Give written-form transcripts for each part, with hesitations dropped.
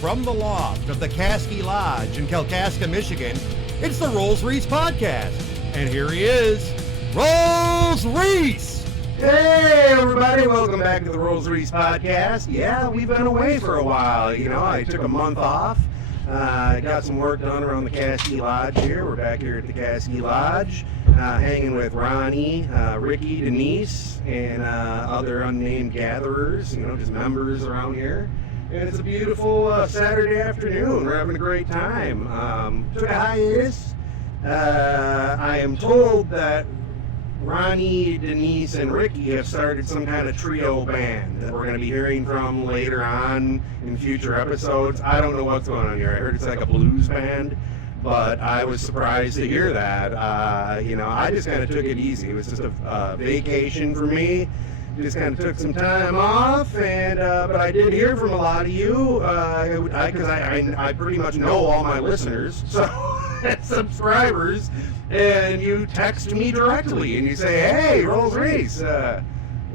from the loft of the Caskey Lodge in Kalkaska, Michigan, it's the Rollsreece podcast. And here he is, Rollsreece! Hey everybody, welcome back to the Rollsreece podcast. Yeah, we've been away for a while. You know, I took a month off. I got some work done around the Caskey Lodge here. We're back here at the Caskey Lodge, hanging with Ronnie, Ricky, Denise, and other unnamed gatherers, you know, just members around here. And it's a beautiful Saturday afternoon. We're having a great time. Took a hiatus. I am told that Ronnie, Denise, and Ricky have started some kind of trio band that we're going to be hearing from later on in future episodes. I don't know what's going on here. I heard it's like a blues band, but I was surprised to hear that. You know, I just kind of took it easy. It was just a vacation for me. Just kind of took some time off, and but I did hear from a lot of you, because I pretty much know all my listeners, so subscribers. And you text me directly and you say, hey, Rollsreece,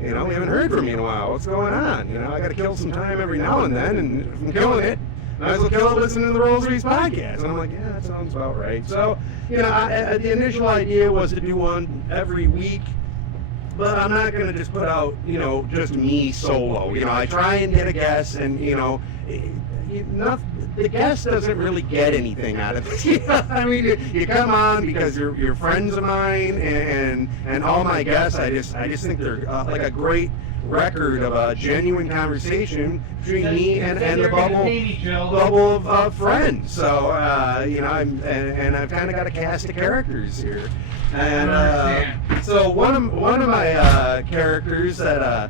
you know, we haven't heard from you in a while. What's going on? You know, I got to kill some time every now and then, and if I'm killing it, might as well kill it listening to the Rollsreece podcast. And I'm like, yeah, that sounds about right. So, you know, the initial idea was to do one every week, but I'm not going to just put out, you know, just me solo. You know, I try and get a guest, and, you know, the guest doesn't really get anything out of this. I mean, you come on because you're friends of mine, and all my guests, I just think they're like a great record of a genuine conversation between me and the bubble of friends. So you know, I've kind of got a cast of characters here, and so one of my characters that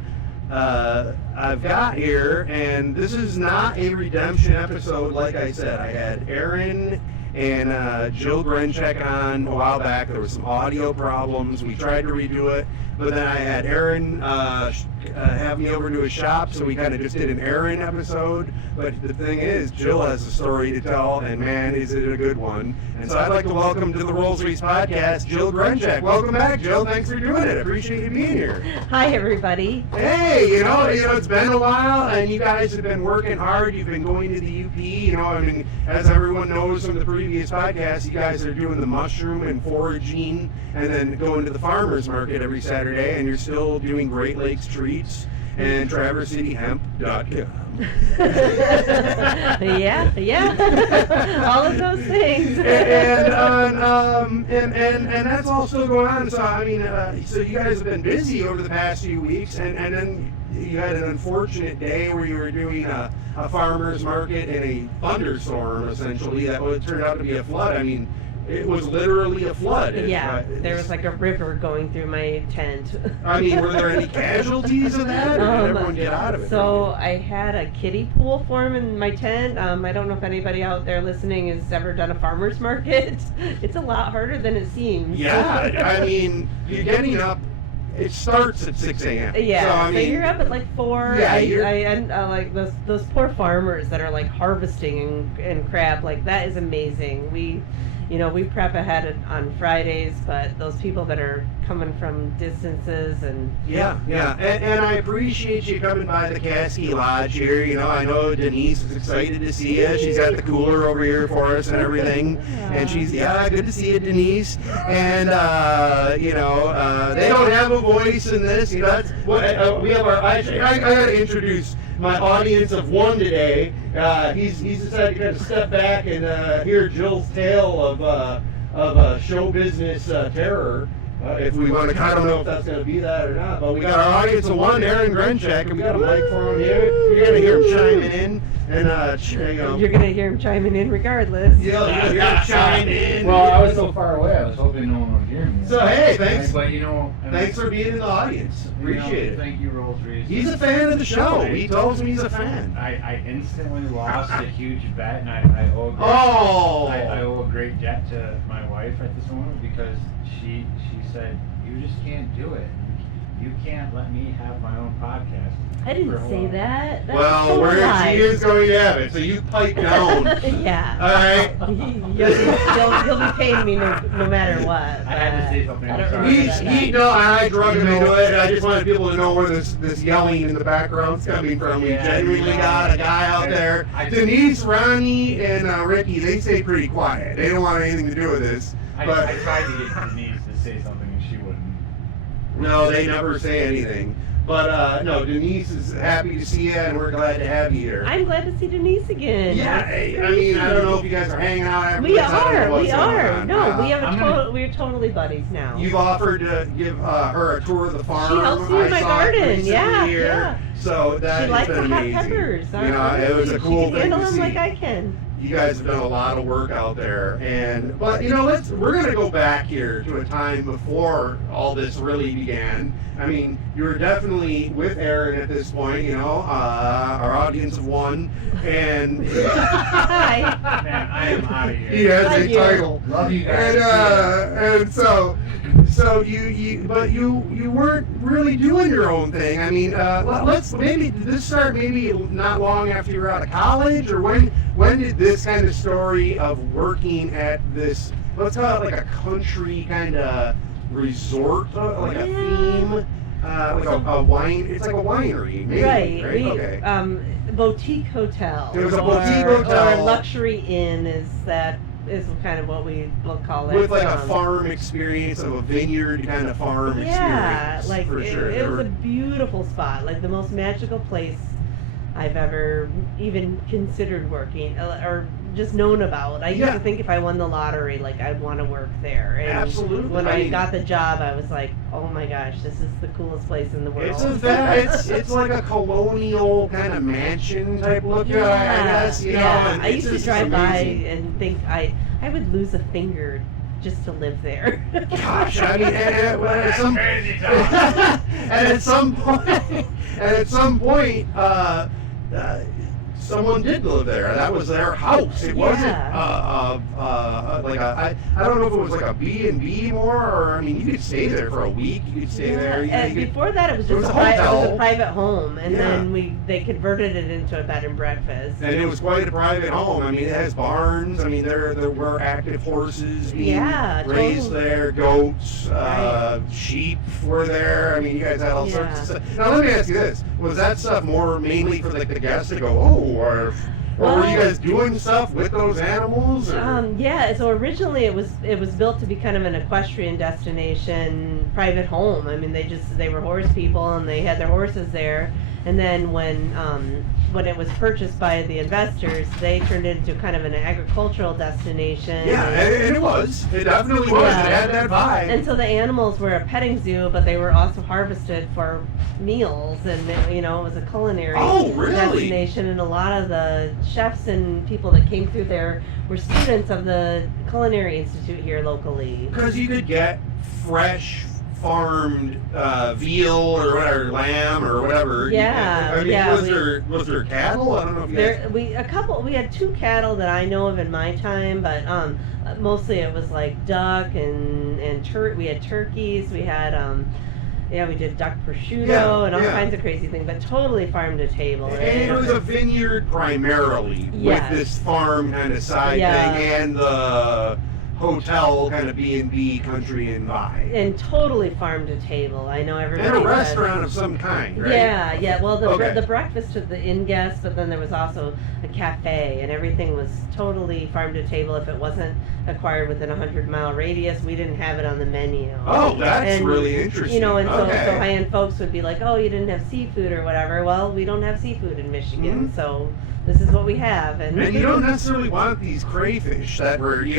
I've got here, and this is not a redemption episode. Like I said, I had Aaron and Jill Grenchik on a while back. There was some audio problems. We tried to redo it, but then I had Aaron have me over to his shop, so we kind of just did an Aaron episode. But the thing is, Jill has a story to tell, and man, is it a good one. And so I'd like to welcome to the Rollsreece podcast, Jill Grenchik. Welcome back, Jill. Thanks for doing it. I appreciate you being here. Hi, everybody. Hey, you know, it's been a while, and you guys have been working hard. You've been going to the UP. You know, I mean, as everyone knows from the previous podcasts, you guys are doing the mushroom and foraging, and then going to the farmers market every Saturday, and you're still doing Great Lakes treats and TraverseCityHemp.com. yeah, all of those things. and that's all still going on. So I mean, so you guys have been busy over the past few weeks, and then you had an unfortunate day where you were doing a farmer's market in a thunderstorm, essentially. That turned out to be a flood. I mean, it was literally a flood. Yeah, there was like a river going through my tent. I mean, were there any casualties of that, or did everyone get out of it? So I had a kiddie pool form in my tent. I don't know if anybody out there listening has ever done a farmer's market. It's a lot harder than it seems. Yeah, I mean, you're getting up. It starts at 6 a.m. Yeah, so, I mean, you're up at like 4. Yeah, like those poor farmers that are like harvesting and crab. Like, that is amazing. We prep ahead on Fridays, but those people that are coming from distances and... Yeah. And I appreciate you coming by the Caskey Lodge here. You know, I know Denise is excited to see you. She's got the cooler over here for us and everything. Yeah. And she's, good to see you, Denise. And, you know, they don't have a voice in this. You know, that's what we have I got to introduce my audience of one today. He's decided to kind of step back and hear Jill's tale of show business terror. If we want to, I don't know if that's going to be that or not, but we got our audience of one, Aaron Grenchik, and we got a mic for him here. You're going to hear him chiming in, and you know. You're going to hear him chiming in regardless. Yeah, you're going to chime in. Well, I was so far away, I was hoping no one would hear me. So, hey, thanks. But, you know, thanks for being in the audience. Appreciate it. Thank you, Rollsreece. He's a fan of the show. He tells me he's a fan. I instantly lost a huge bet, and I owe a great debt to my wife at this moment, because she said, you just can't do it. You can't let me have my own podcast. I didn't say that. That's Well, where she is going to have it, so you pipe down. Yeah. All right. You'll be paying me no matter what. I had to say something. I don't Sorry. remember I drug him into it. I just wanted people to know where this yelling in the background's coming from. We genuinely got a guy out there. Denise, Ronnie, and Ricky, they stay pretty quiet. They don't want anything to do with this. I tried to get Denise to say something and she wouldn't. No, they never say anything. But no, Denise is happy to see you, and we're glad to have you here. I'm glad to see Denise again. Yeah, I mean, I don't know if you guys are hanging out after We this. I don't know are. what's We going are. on. No, we have we're totally buddies now. You've offered to give her a tour of the farm. She helps me in my saw it garden. recently Yeah, here. yeah. So that She has likes been the hot amazing. peppers. You know, it was a cool she can thing handle to them see. like I can. You guys have done a lot of work out there, but you know, we're gonna go back here to a time before all this really began. I mean, you were definitely with Aaron at this point. You know, our audience of one, and Hi. Man, I am out of here. he has Love a you. title. Love you guys. And so you weren't really doing your own thing. I mean, let's maybe did this start maybe not long after you were out of college, or when did this kind of story of working at this, let's call it like a country kind of resort, like a theme, like a wine. It's like a winery, maybe, Right. Okay. Boutique hotel. It was a boutique hotel. Or luxury inn is kind of what we will call it. With like a farm experience of a vineyard kind of farm yeah, experience. like for sure. it was a beautiful spot, like the most magical place I've ever even considered working or just known about. I used to think if I won the lottery, like I'd want to work there. And Absolutely. when I got the job, I was like, oh my gosh, this is the coolest place in the world. It's like a colonial kind of mansion type look. Yeah, I guess. You know, and I used to it's drive by amazing. and think I would lose a finger just to live there. Gosh, I mean, Crazy time. and at some point, someone did live there. That was their house. It wasn't like I don't know if it was like a B&B more, or I mean, you could stay there for a week. You could stay there. And before that, it was just was a a hotel. private home, and Yeah. then they converted it into a bed and breakfast. And it was quite a private home. I mean, it has barns. I mean, there were active horses being raised totally. there, goats, Right. sheep were there. I mean, you guys had all sorts of stuff. Now, let me ask you this: was that stuff more mainly for like the guests to go, or were you guys doing stuff with those animals? Or? Yeah. So originally, it was built to be kind of an equestrian destination, private home. I mean, they were horse people, and they had their horses there. And then when it was purchased by the investors, they turned it into kind of an agricultural destination. Yeah, and it was. It definitely was. Yeah. It had that vibe. And so the animals were a petting zoo, but they were also harvested for meals, and it was a culinary destination. And a lot of the chefs and people that came through there were students of the Culinary Institute here locally. Because you could get fresh farmed veal or whatever, lamb or whatever. Yeah, I mean, yeah. was there cattle? I don't know if you guys... We had 2 cattle that I know of in my time, but mostly it was like duck and we had turkeys. We had we did duck prosciutto and all kinds of crazy things, but totally farm to table. And it was a vineyard primarily with this farm kind of side thing and the hotel kind of B&B country and vibe. And totally farm to table. I know everybody. And a restaurant of some kind, right? Yeah. Well, the breakfast to the inn guests, but then there was also a cafe, and everything was totally farm to table. If it wasn't acquired within a 100-mile radius, we didn't have it on the menu. Oh, that's really interesting. And so high-end folks would be like, "Oh, you didn't have seafood or whatever." Well, we don't have seafood in Michigan, so this is what we have. And you don't necessarily want these crayfish that were, these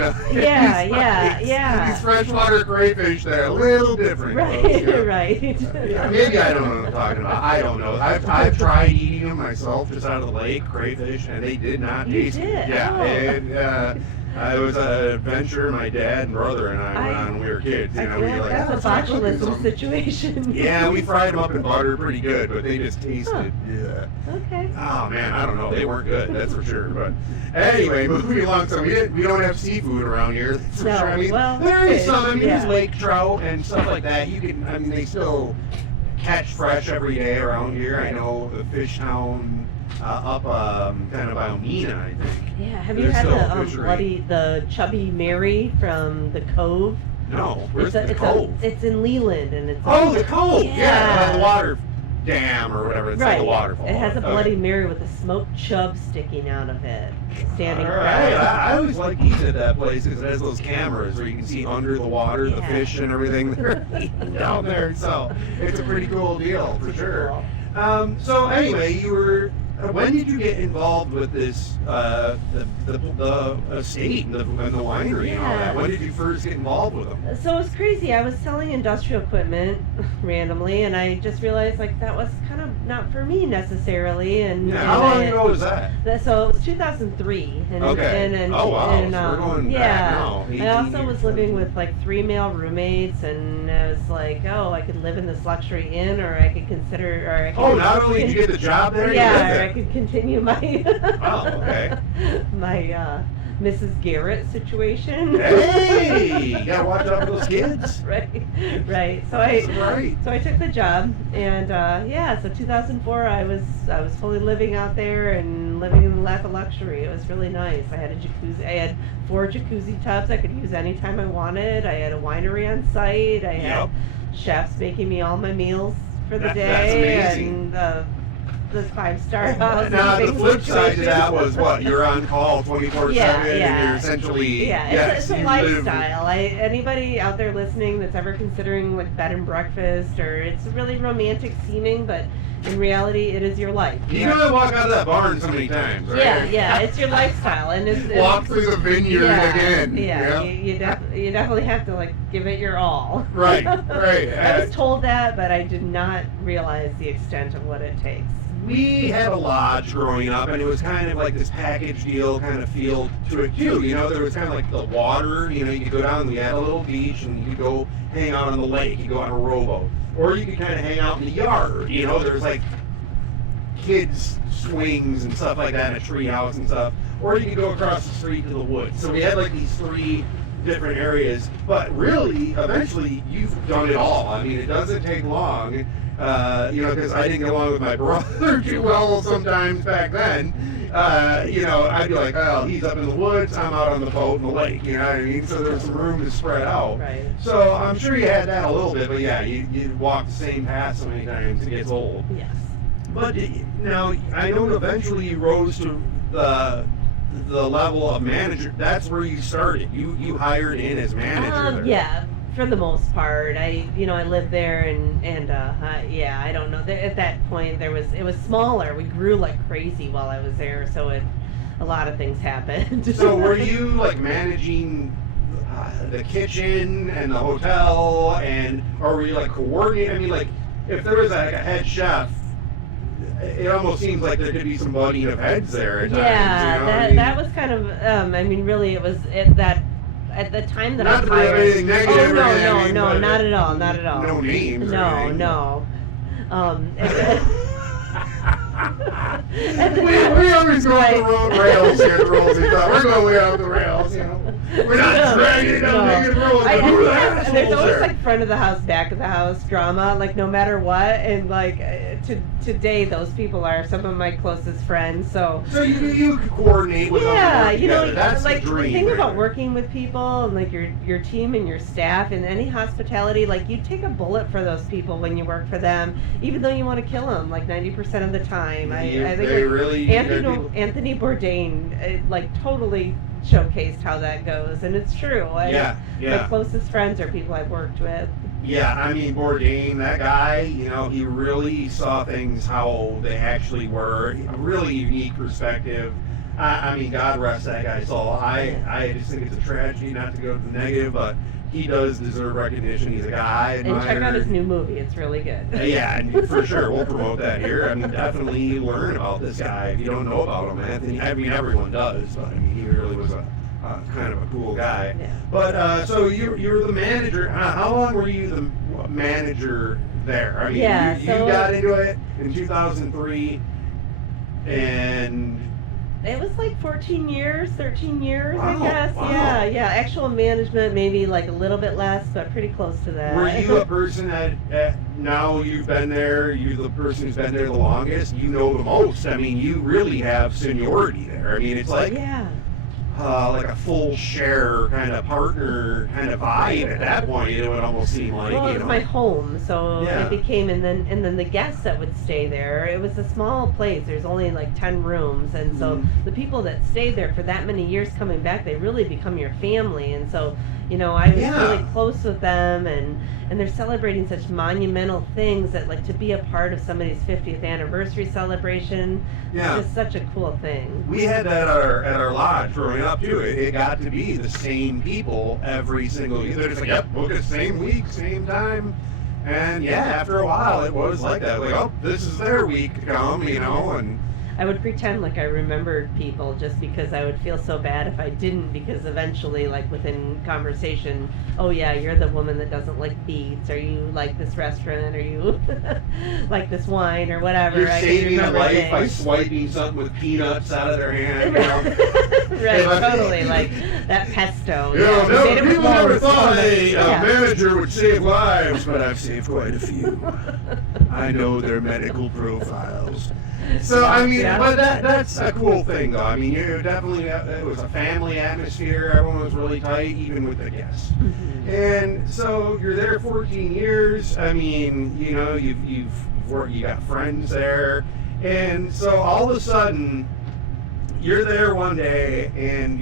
freshwater crayfish that are a little different. Right, folks, right. Maybe I don't know what I'm talking about. I don't know. I've tried eating them myself just out of the lake, crayfish, and they did not taste good. Yeah, and it was an adventure my dad and brother and I went on when we were kids. I feel like that's a botulism situation. Yeah, we fried them up in butter pretty good, but they just tasted. Okay. Oh man, I don't know. They weren't good, that's for sure. But anyway, moving along. So we don't have seafood around here. That's for sure. I mean, there is some. I mean, there's lake trout and stuff like that. You can. I mean, they still catch fresh every day around here. I know the fish town up kind of by Omena, I think. Yeah, have you There's had still a fishery. the Chubby Mary from the Cove? No, where's the Cove? It's in Leland, and it's The Cove! Yeah. Yeah, the water dam or whatever. It's like a waterfall. It has a Okay. Bloody Mary with a smoked chub sticking out of it, standing All crab. right. I always like eating at that place because it has those cameras where you can see under the water the Yeah. fish and everything they're eating down there. So it's a pretty cool deal for sure. So anyway, you were. When did you get involved with this, the estate and the winery and all Yeah. that? When did you first get involved with them? So it was crazy. I was selling industrial equipment randomly, and I just realized like that was kind of not for me necessarily. And Yeah, how long ago was that? So it was 2003. And, Okay. And, Oh, wow. And, So we're going yeah. back now, I 18 also years. was living with like 3 male roommates, and I was like, oh, I could live in this luxury inn, or I could consider, or I could. Oh, not only did you get the job there, you Yeah, lived or there. I could continue my. Oh, okay. My Mrs. Garrett situation. Hey, you gotta watch out for those kids. Right. So That's right. I took the job, and so 2004, I was fully living out there and living in the lap of luxury. It was really nice. I had a jacuzzi. I had 4 jacuzzi tubs I could use anytime I wanted. I had a winery on site. I had chefs making me all my meals for the day. That's amazing. And the 5-star house. Now, and the big flip side to situation. that was what? You're on call 24/7, and you're essentially it's a you lifestyle. Anybody out there listening that's ever considering like bed and breakfast, or it's really romantic seeming, but in reality, it is your life. You know, I walk out of that barn so many times, right? Yeah, it's your lifestyle, and it's Walk through the vineyard again. Yeah, you definitely have to like give it your all. Right. I was told that, but I did not realize the extent of what it takes. We had a lodge growing up, and it was kind of like this package deal kind of feel to it too. You know, there was kind of like the water. You know, you could go down. We had a little beach, and you could go hang out on the lake. You go on a rowboat, or you could kind of hang out in the yard. You know, there's like kids swings and stuff like that in a tree house and stuff. Or you could go across the street to the woods. So we had like these 3 different areas. But really, eventually, you've done it all. I mean, it doesn't take long. Because I didn't get along with my brother too well sometimes back then. I'd be like, oh, he's up in the woods, I'm out on the boat in the lake, you know what I mean? So there was some room to spread out. Right. So I'm sure you had that a little bit, but yeah, you walk the same path so many times, it gets old. Yes. But now, I know eventually you rose to the level of manager. That's where you started. You hired in as manager there. Yeah. For the most part, I lived there, and I don't know. At that point, it was smaller. We grew like crazy while I was there, so a lot of things happened. So were you like managing the kitchen and the hotel, or were you like coordinating? I mean, like if there was like a head chef, it almost seems like there could be some butting of heads there at times. Yeah, that was kind of. Really, it was at the time that Not I to bring hired. anything negative or No, anything, but not at all, not at all. No names. or anything. No. We always go off the road rails here at Rollsreece. We're going way off the rails, you know. We're not dragging it down naked roads. But who the assholes There's always there? like front of the house, back of the house drama, like no matter what, and like today those people are some of my closest friends. So you could coordinate with them. yeah, and you work know, together. That's like the dream. thing right about there. working with people and like your team and your staff and any hospitality, like you take a bullet for those people when you work for them, even though you want to kill them like 90% of the time. I think they like, really Anthony Bourdain like totally showcased how that goes, and it's true. My closest friends are people I've worked with. Yeah, I mean, Bourdain, that guy, you know, he really saw things how they actually were. A really unique perspective. I mean, God rest that guy's soul. I just think it's a tragedy not to go to the negative, but he does deserve recognition. He's a guy. And check out his new movie. It's really good. Yeah, and for sure. We'll promote that here. I mean, definitely learn about this guy if you don't know about him, Anthony. I mean, everyone does, but I mean, he really was a kind of a cool guy. Yeah. But so you're the manager. How long were you the manager there? I mean, you got into it in 2003, and it was like 14 years, 13 years, Wow, I guess. wow. Yeah. Actual management, maybe like a little bit less, but pretty close to that. were you a person that now you've been there, you're the person who's been there the longest, you know the most. I mean, you really have seniority there. I mean, it's like like a full share kind of partner kind of vibe at that point. It would almost seem like. Well, it was my home, so Yeah. it became, and then the guests that would stay there. It was a small place. There's only like 10 rooms, and so the people that stayed there for that many years coming back, they really become your family. And so, you know, I was really close with them, and they're celebrating such monumental things that, like, to be a part of somebody's 50th anniversary celebration is just such a cool thing. We had that at our lodge growing up too. It got to be the same people every single year. They're just like, yep, book it same week, same time. And yeah, after a while it was like that. Like, oh, this is their week to come, you know, and I would pretend like I remembered people just because I would feel so bad if I didn't, because eventually, like, within conversation, oh yeah, you're the woman that doesn't like beets, or you like this restaurant, or you like this wine, or whatever. You're saving a life things. by swiping something with peanuts out of their hand, you know. Right, totally, like that pesto. You know, we made it with people never loaves. thought a manager would save lives, but I've saved quite a few. I know their medical profiles. So, I mean, but that's a cool thing, though. I mean, you definitely, it was a family atmosphere. Everyone was really tight, even with the guests. And so you're there 14 years. I mean, you know, you've worked, you got friends there. And so all of a sudden, you're there one day, and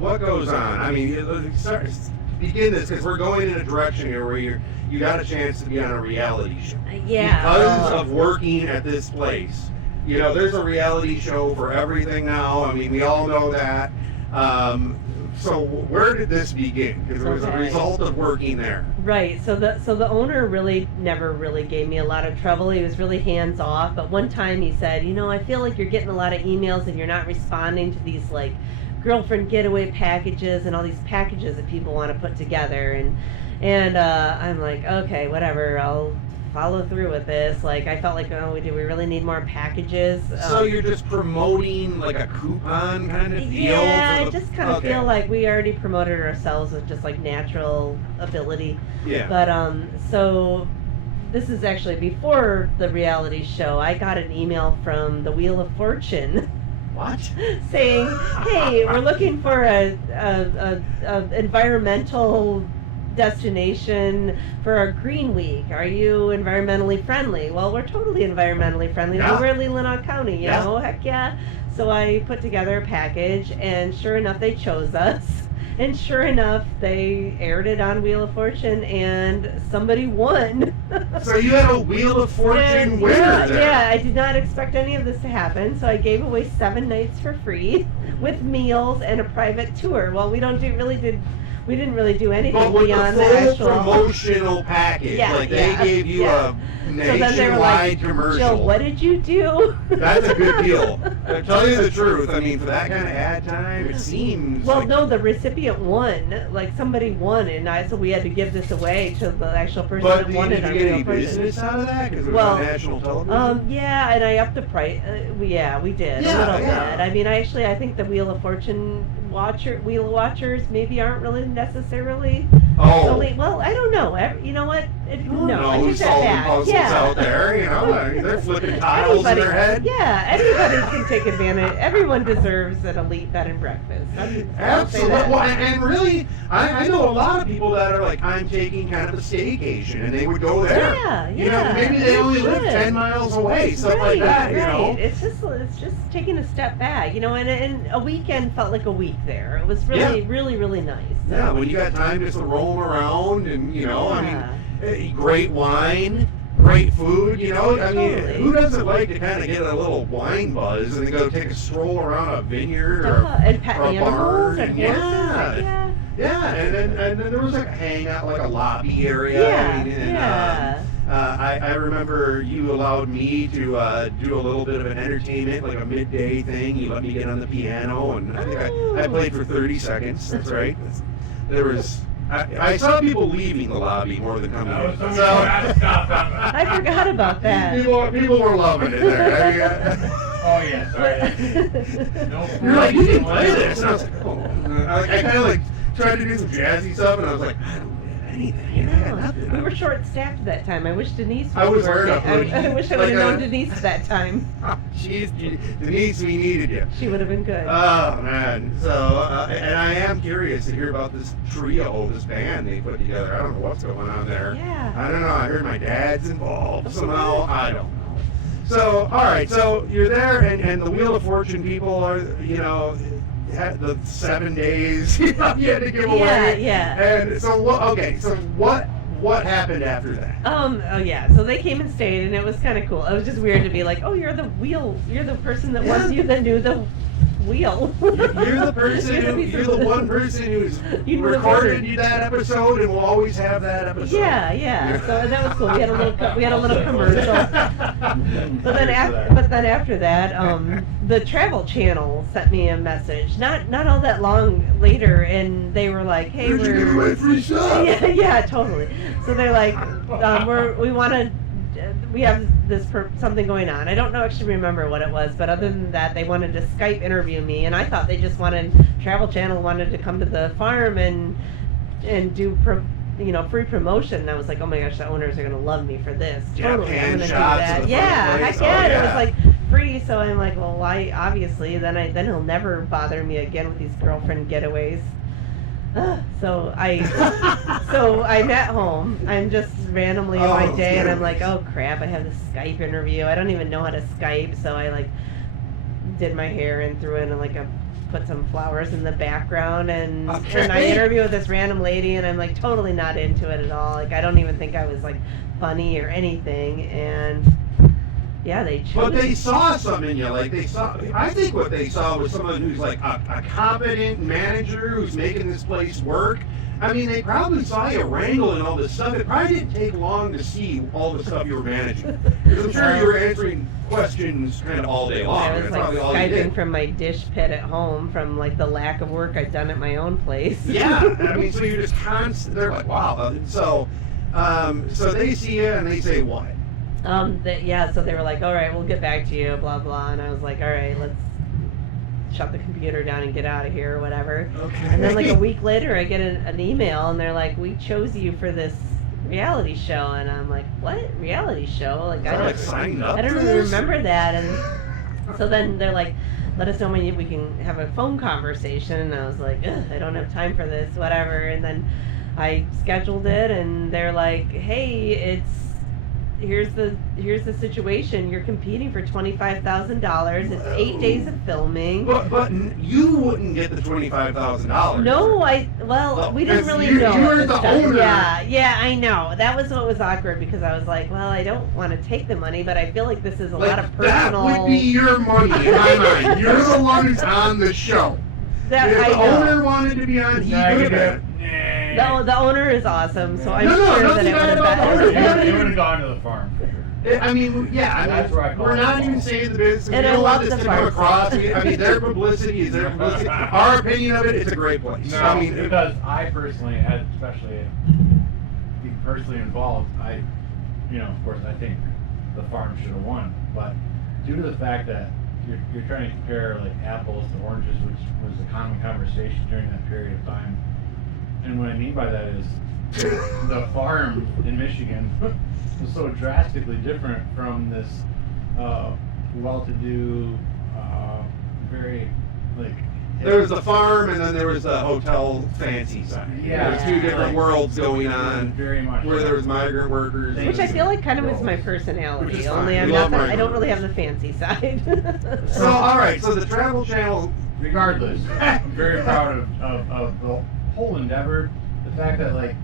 what goes on? I mean, let's begin this, because we're going in a direction here where you got a chance to be on a reality show. Because of working at this place. You know, there's a reality show for everything now. I mean, we all know that. So where did this begin? Because it was a result of working there. Right. So the owner really never really gave me a lot of trouble. He was really hands off. But one time he said, you know, I feel like you're getting a lot of emails and you're not responding to these, like, girlfriend getaway packages and all these packages that people want to put together. And I'm like, okay, whatever, I'll follow through with this. Like, I felt like, oh, do we really need more packages? So you're just promoting like a coupon kind of deal? Yeah, I just kind of feel like we already promoted ourselves with just like natural ability. Yeah. But so this is actually before the reality show. I got an email from the Wheel of Fortune. What? Saying, hey, we're looking for a environmental destination for our green week. Are you environmentally friendly? Well, we're totally environmentally friendly. Yeah. We're in Leelanau County, you know, heck yeah. So I put together a package, and sure enough, they chose us. And sure enough, they aired it on Wheel of Fortune, and somebody won. So you had a Wheel of Fortune winner there. Yeah, I did not expect any of this to happen, so I gave away 7 nights for free with meals and a private tour. Well, we didn't really do anything But with beyond the the full actual promotional package, like they gave you a So then they were nationwide like, commercial. Jill, what did you do? That's a good deal. To tell you the truth, I mean, for that kind of ad time, it seems Well, like... no, the recipient won. Like, somebody won, and so we had to give this away to the actual person But that won it. did you get any business out of that? Because it was on national television? Yeah, and I upped the price. We did a little bit. I mean, I think the Wheel of Fortune wheel watchers maybe aren't really necessarily. Well, I don't know. You know what? I take that back. Puzzles out there, you know, I mean, they're flipping tiles in their head. Yeah, anybody can take advantage. Everyone deserves an elite bed and breakfast. Absolutely. Well, and really, I know a lot of people that are like, I'm taking kind of a staycation, and they would go there. Yeah. You know, maybe they only live 10 miles away, stuff like that, you know. It's just taking a step back, you know, and a weekend felt like a week there. It was really, really, really nice. So. Yeah, when you got time just to roam around and, you know, I mean, great wine, great food, you know. I mean, who doesn't like to kind of get a little wine buzz and then go take a stroll around a vineyard or a barn? And yeah, and then there was like a hangout, like a lobby area. I remember you allowed me to do a little bit of an entertainment, like a midday thing. You let me get on the piano, and I think I played for 30 seconds. That's right. There was... I saw people leaving the lobby more than coming in. So, I forgot about that. People were loving it there. Oh yeah, sorry. You're like, you didn't play this. And I was like, oh. I kind of like tried to do some jazzy stuff, and I was like, I don't get anything. You had nothing. We were short-staffed at that time. I wish Denise I was working. worried. I wish I would have known Denise at that time. Denise, we needed you. She would have been good. Oh, man. So, and I am curious to hear about this trio, this band they put together. I don't know what's going on there. Yeah. I don't know. I heard my dad's involved somehow. I don't know. So, all right. So you're there, and the Wheel of Fortune people are, had the 7 days you had to give away. Yeah. And so, what happened after that? Oh yeah. So they came and stayed, and it was kind of cool. It was just weird to be like, oh, you're the wheel. You're the person that wants you that knew the wheel. You're the person you're the one person who's recorded that episode and will always have that episode. Yeah. So that was cool. We had a little commercial. But then after that, the Travel Channel sent me a message. Not all that long later, and they were like, "Hey, Did you give away free stuff?" Yeah, totally. So they're like, we have something going on. I don't actually remember what it was, but other than that, they wanted to Skype interview me, and I thought they just Travel Channel wanted to come to the farm and do free promotion. And I was like, oh my gosh, the owners are gonna love me for this. Totally, I'm gonna do that. Yeah, heck yeah. And it was like free, so I'm like, well, why? Obviously, then he'll never bother me again with these girlfriend getaways. So I'm at home. I'm just randomly in my day, and I'm like, oh crap, I have this Skype interview. I don't even know how to Skype, so I did my hair and threw in put some flowers in the background, and I interview with this random lady, and I'm totally not into it at all. I don't even think I was funny or anything, and yeah, they chose. But they saw something in you. I think what they saw was someone who's a competent manager who's making this place work. I mean, they probably saw you wrangling all this stuff. It probably didn't take long to see all the stuff you were managing. Because I'm sure you were answering questions kind of all day long. I was Skyping from my dish pit at home from the lack of work I'd done at my own place. Yeah, I mean, so you're just constant. They're like, wow. So they see you and they say what? So they were like, all right, we'll get back to you, blah, blah. And I was like, all right, let's shut the computer down and get out of here or whatever. Okay. And then a week later, I get an email, and they're like, we chose you for this reality show. And I'm like, what? Reality show? I don't even remember that. And so then they're like, let us know when we can have a phone conversation. And I was like, I don't have time for this, whatever. And then I scheduled it, and they're like, hey, here's the situation. You're competing for $25,000. It's 8 days of filming. But you wouldn't get the $25,000. No, we didn't really know. You were the owner. Yeah, I know. That was what was awkward, because I was like, well, I don't want to take the money, but I feel like this is a lot of personal. That would be your money in my mind. You're the one who's on the show. If the owner wanted to be on, he could have. The owner is awesome, so I'm sure that it would have It would have gone to the farm. I mean, That's where I call we're it. not even saying the business. And we I don't want love this the to come farm. across. I mean, their publicity is their publicity. Our opinion of it, it's a great place. No, I mean, because I personally, especially being personally involved, of course, I think the farm should have won. But due to the fact that you're trying to compare apples to oranges, which was a common conversation during that period of time. And what I mean by that is the farm in Michigan was so drastically different from this well-to-do, very there was the farm, and then there was the hotel fancy side. Yeah. There's two different worlds going on. Very much. Where there was migrant workers. Which I feel like kind of is my personality. Which is Only fine. I don't really have the fancy side. So all right, so the Travel Channel. Regardless, I'm very proud of the whole endeavor. The fact that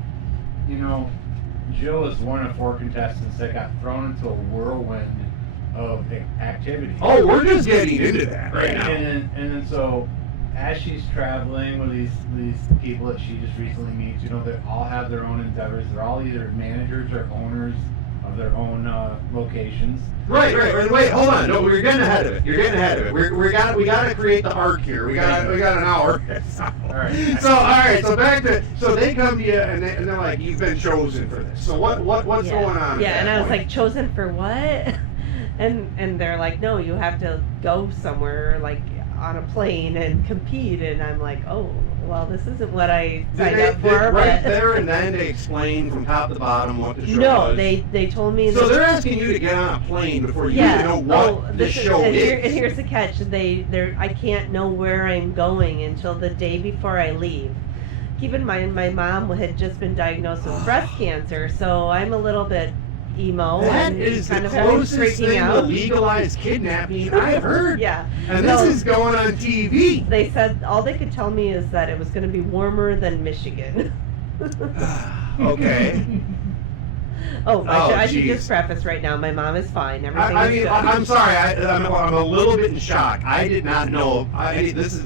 Jill is one of 4 contestants that got thrown into a whirlwind of activity. Oh, we're just getting into that right now. And then so as she's traveling with these people that she just recently meets, they all have their own endeavors. They're all either managers or owners of their own locations. Right. Wait, hold on. No, we're getting ahead of it. You're getting ahead of it. We got to create the arc here. We got an hour. All right. So back to they come to you and they're like, you've been chosen for this. So what's going on? Yeah, and I was like, chosen for what? And they're like, no, you have to go somewhere like on a plane and compete. And I'm like, oh, well, this isn't what I signed up for. Right there and then they explain from top to bottom what the show No, was. they told me. So they're asking you to get on a plane before you even know what the show is. And here's the catch: I can't know where I'm going until the day before I leave. Keep in mind, my mom had just been diagnosed with breast cancer, so I'm a little bit emo. That and is the kind of closest freaking thing to out. legalized kidnapping I've heard. Yeah. And this is going on TV. They said all they could tell me is that it was going to be warmer than Michigan. Okay. I should just preface right now. My mom is fine. Everything is good. I'm sorry. I'm a little bit in shock. I did not know.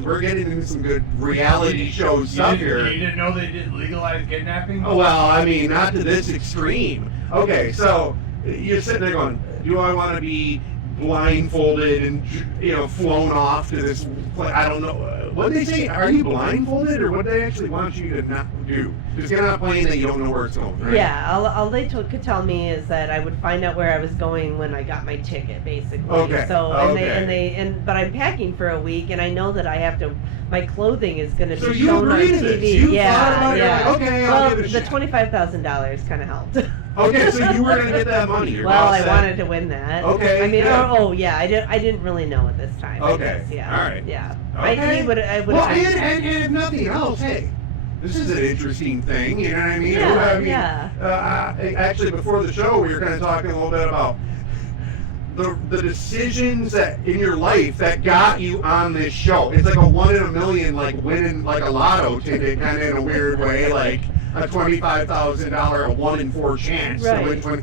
We're getting into some good reality show stuff here. You didn't know they did legalize kidnapping? Well, I mean, not to this extreme. Okay, so you're sitting there going, do I want to be blindfolded and flown off to this place? I don't know. What did they say? Are you blindfolded, or what they actually want you to not do? Just get on a plane that you don't know where it's going, right? Yeah, all they could tell me is that I would find out where I was going when I got my ticket, basically. Okay. So Okay. but I'm packing for a week, and I know that I have to. My clothing is going to So be you shown on agreed to TV. this. You thought Yeah, about it, yeah. you're like, okay, I'll well, give it a the shot. $25,000 kind of helped. Okay, so you were going to get that money. Your Well, boss I said- wanted to win that. Okay, I mean, good. I didn't really know at this time. I Okay, guess, yeah. all right. Yeah. Okay. I would. Well, and if nothing else, hey, this is an interesting thing. You know what I mean? Yeah, I mean, actually, before the show, we were kind of talking a little bit about the decisions that in your life that got you on this show. It's like a 1 in a million, like winning like a lotto ticket, kind of in a weird way, like a $25,000, a 1 in 4 chance to win 20.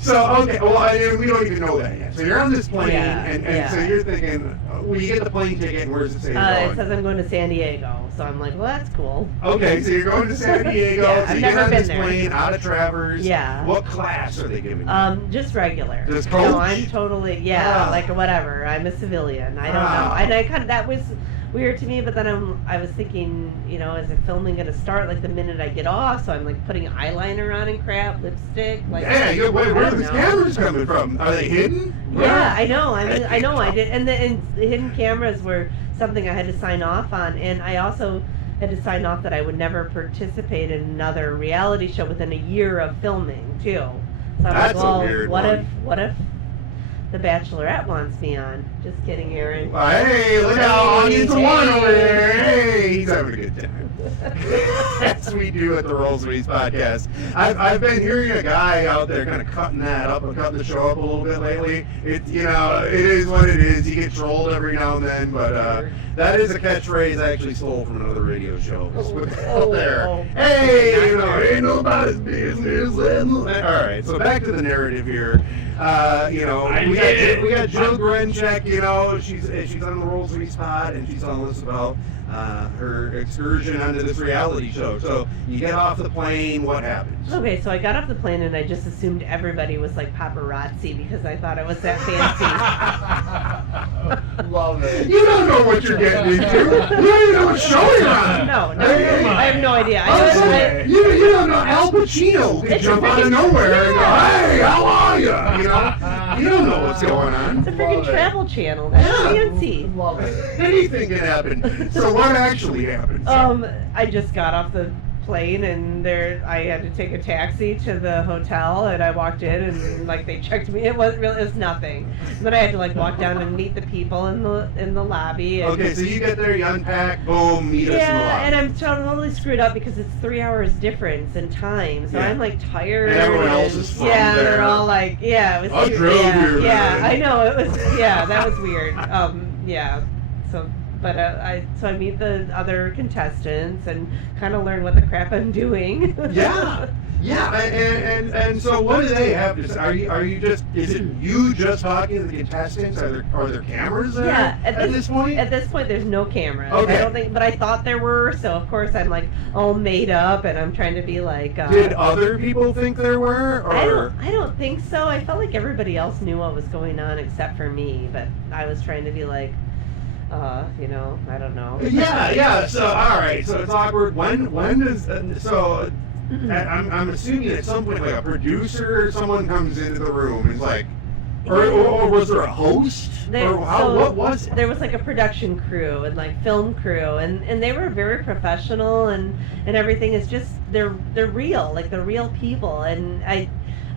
So okay, well, we don't even know that yet. So you're on this plane, and so you're thinking, well, you get the plane ticket, and where does it say you're going? It says I'm going to San Diego, so I'm like, well, that's cool. Okay, so you're going to San Diego. Yeah, so I've you never get on been this there. plane out of Travers. Yeah. What class are they giving you? Just regular. Just No, coach? I'm totally like whatever. I'm a civilian. I don't Ah. know. And I kind of that was weird to me, but then I was thinking, is the filming going to start like the minute I get off? So I'm like putting eyeliner on and crap, lipstick. Like, Yeah, where I are don't the know. cameras coming from? Are they hidden? Yeah, I know. I know. I did, and the hidden cameras were something I had to sign off on, and I also had to sign off that I would never participate in another reality show within a year of filming too. So I'm That's like, a well, weird what one. if the Bachelorette wants me on? Just kidding, Aaron. Hey, look out, audience one over there. Hey, he's having a good time. As we do at the Rollsreece podcast. I've been hearing a guy out there kind of cutting that up and cutting the show up a little bit lately. It is what it is. He gets trolled every now and then, but that is a catchphrase I actually stole from another radio show. Out there. Hey, ain't nobody's business. All right, so back to the narrative here. We got Jill Grenchik. She's on the Rollsreece pod, and she's telling us about her excursion onto this reality show. So you get off the plane, what happens? Okay, so I got off the plane and I just assumed everybody was like paparazzi because I thought I was that fancy. Love it. You don't know what you're getting into. You don't even know what show you're on. No, Hey, I have no idea. You don't know Al Pacino could It's jump out of freaking- nowhere and go, yeah. hey, how are you? You don't know what's going on. It's a freaking Love it. travel channel. That's Yeah. fancy. Love it. Anything can happen. So what actually happens? I just got off the plane and I had to take a taxi to the hotel and I walked in and like they checked me. It was nothing. Then I had to like walk down and meet the people in the lobby. And, Okay, so you get there, you unpack, boom, meet us in the yeah, lobby. and I'm totally screwed up because it's 3 hours difference in time, so Yeah. I'm like tired. And everyone else is from there. they're all like, yeah, it was. I drove here, Yeah, man. I know it was. Yeah, that was weird. Yeah, so. But I meet the other contestants and kind of learn what the crap I'm doing. Yeah, and so what do they have to say? Are you just? Is it you just talking to the contestants? Are there cameras there? Yeah, at this point. At this point, there's no cameras. Okay. I don't think, but I thought there were. So of course I'm like all made up, and I'm trying to be like. Did other people think there were? Or? I don't think so. I felt like everybody else knew what was going on except for me, but I was trying to be like, I don't know. Yeah. So all right. So it's awkward. When does I'm assuming at some point like a producer or someone comes into the room and is like, Or was there a host? What was it? There was like a production crew and like film crew, and they were very professional, and everything is just they're real, like they're real people, and I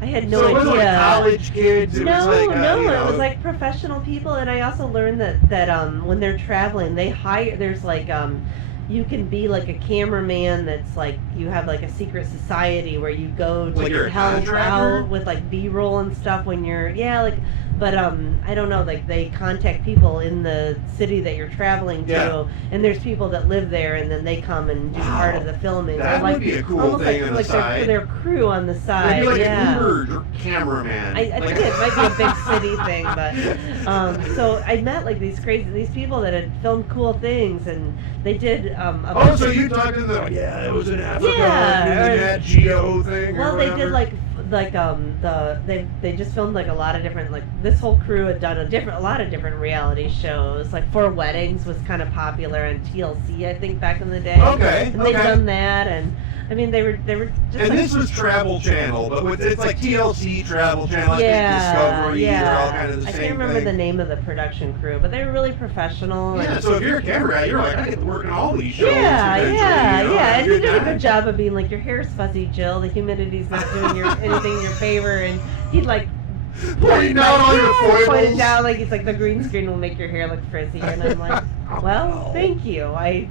had no idea. So it wasn't like college kids. It was like, it was like professional people, and I also learned that when they're traveling, they hire. There's like you can be like a cameraman that's like you have like a secret society where you go to like get help out with like B-roll and stuff when you're but I don't know, like they contact people in the city that you're traveling to, and there's people that live there, and then they come and do part of the filming. That would be a cool thing on the side. Their crew on the side. Maybe like an Uber cameraman. I think it might be a big city thing, but so I met like these people that had filmed cool things, and they did. So you talked to them? Yeah, it was in Africa. Yeah, or the Nat Geo thing. Well, they did like they just filmed like a lot of different, like this whole crew had done a lot of different reality shows. Like For Weddings was kind of popular on TLC, I think, back in the day. Okay. And they've done that, and I mean they were just. And like, this was Travel Channel, but it's like TLC, Travel Channel, Discovery, they're all kind of the same thing. I can't remember the name of the production crew, but they were really professional. Yeah, so if you're a camera guy, you're like, I get to work in all these shows. Yeah. And you did a good job of being like, your hair's fuzzy, Jill. The humidity's not doing anything in your favor, and he'd like. Pointing out all your foibles. Pointing down like it's like the green screen will make your hair look frizzy, and I'm like, well, thank you. I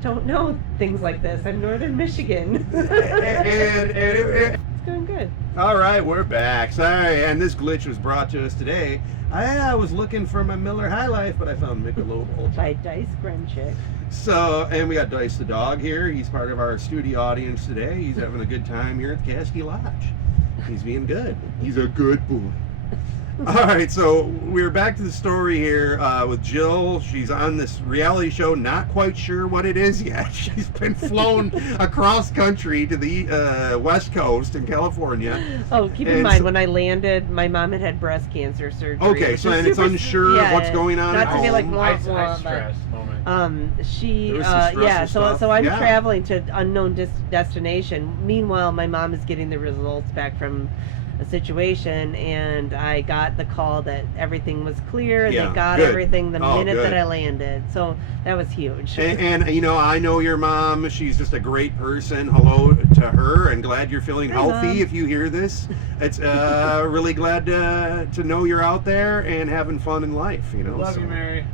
don't know things like this. I'm Northern Michigan. It's going good. All right, we're back. Sorry, and this glitch was brought to us today. I was looking for my Miller High Life, but I found Michelob By Dice Grenchik. So, and we got Dice the dog here. He's part of our studio audience today. He's having a good time here at the Caskey Lodge. He's being good. He's a good boy. All right, so we're back to the story here with Jill. She's on this reality show, not quite sure what it is yet. She's been flown across country to the West Coast in California. Oh, keep in mind, when I landed, my mom had breast cancer surgery. Okay, so and it's unsure what's going on at home. Not to be like high stress moment. So I'm traveling to unknown destination. Meanwhile, my mom is getting the results back from a situation, and I got the call that everything was clear, and they got everything the minute that I landed. So that was huge. And you know, I know your mom. She's just a great person. Hello to her, and glad you're feeling healthy. Mom. If you hear this, it's really glad to know you're out there and having fun in life. You know, love you, Mary.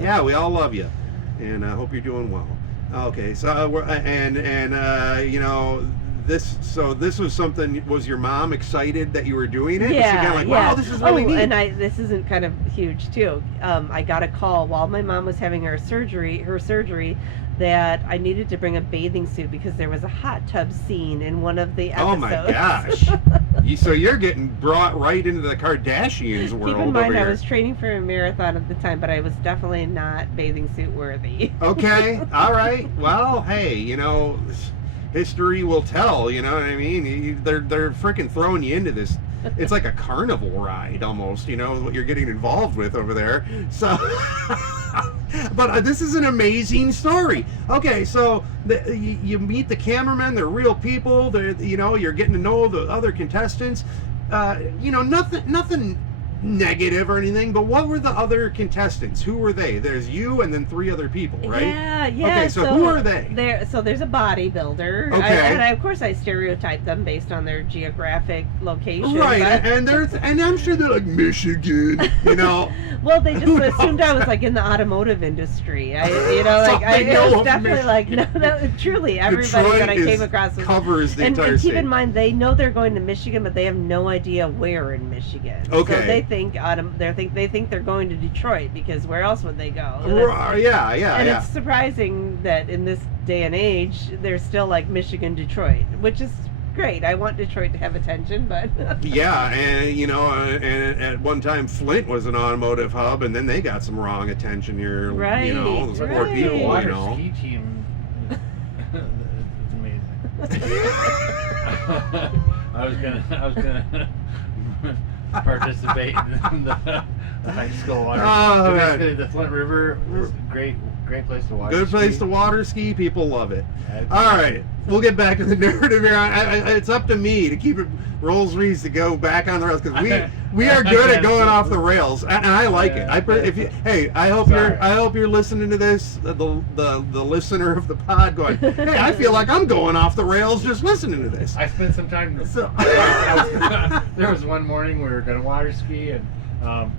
Yeah, we all love you, and I hope you're doing well. Okay, so you know. This was something. Was your mom excited that you were doing it? Yeah, was she kind of like, wow, this is really neat. And this isn't kind of huge too. I got a call while my mom was having her surgery, that I needed to bring a bathing suit because there was a hot tub scene in one of the episodes. Oh my gosh! So you're getting brought right into the Kardashians world. Keep in mind, over I here. was training for a marathon at the time, but I was definitely not bathing suit worthy. Okay, all right. Well, hey, you know. History will tell, you know what I mean? They're freaking throwing you into this. It's like a carnival ride almost, you know, what you're getting involved with over there. So, but this is an amazing story. Okay, so you meet the cameramen. They're real people. You know, you're getting to know the other contestants. You know, nothing negative or anything, but what were the other contestants? Who were they? There's you and then 3 other people, right? Yeah. Okay, so who are they? There's a bodybuilder. Okay. Of course I stereotype them based on their geographic location. Right, and I'm sure they're like Michigan, you know. Well, they just assumed I was like in the automotive industry. It was definitely like truly everybody Detroit that I came across covers the entire and keep state. in mind, they know they're going to Michigan, but they have no idea where in Michigan. Okay. So they think they're going to Detroit, because where else would they go? And it's surprising that in this day and age there's still like Michigan, Detroit, which is great. I want Detroit to have attention, but yeah, and you know, and at one time Flint was an automotive hub, and then they got some wrong attention here. Right, you know, those poor people. Water You know, ski team. It's amazing. I was gonna participate in the high school water. Oh, Basically, the Flint River is a great place to water Good place ski. to water ski. People love it. Yeah, All right, we'll get back to the narrative here. It's up to me to keep it Rollsreece to go back on the rails because we are good at going off the rails, and I like it. I hope you're listening to this, the listener of the pod, going, hey, I feel like I'm going off the rails just listening to this. I spent some time. There was one morning we were going to water ski, and I'll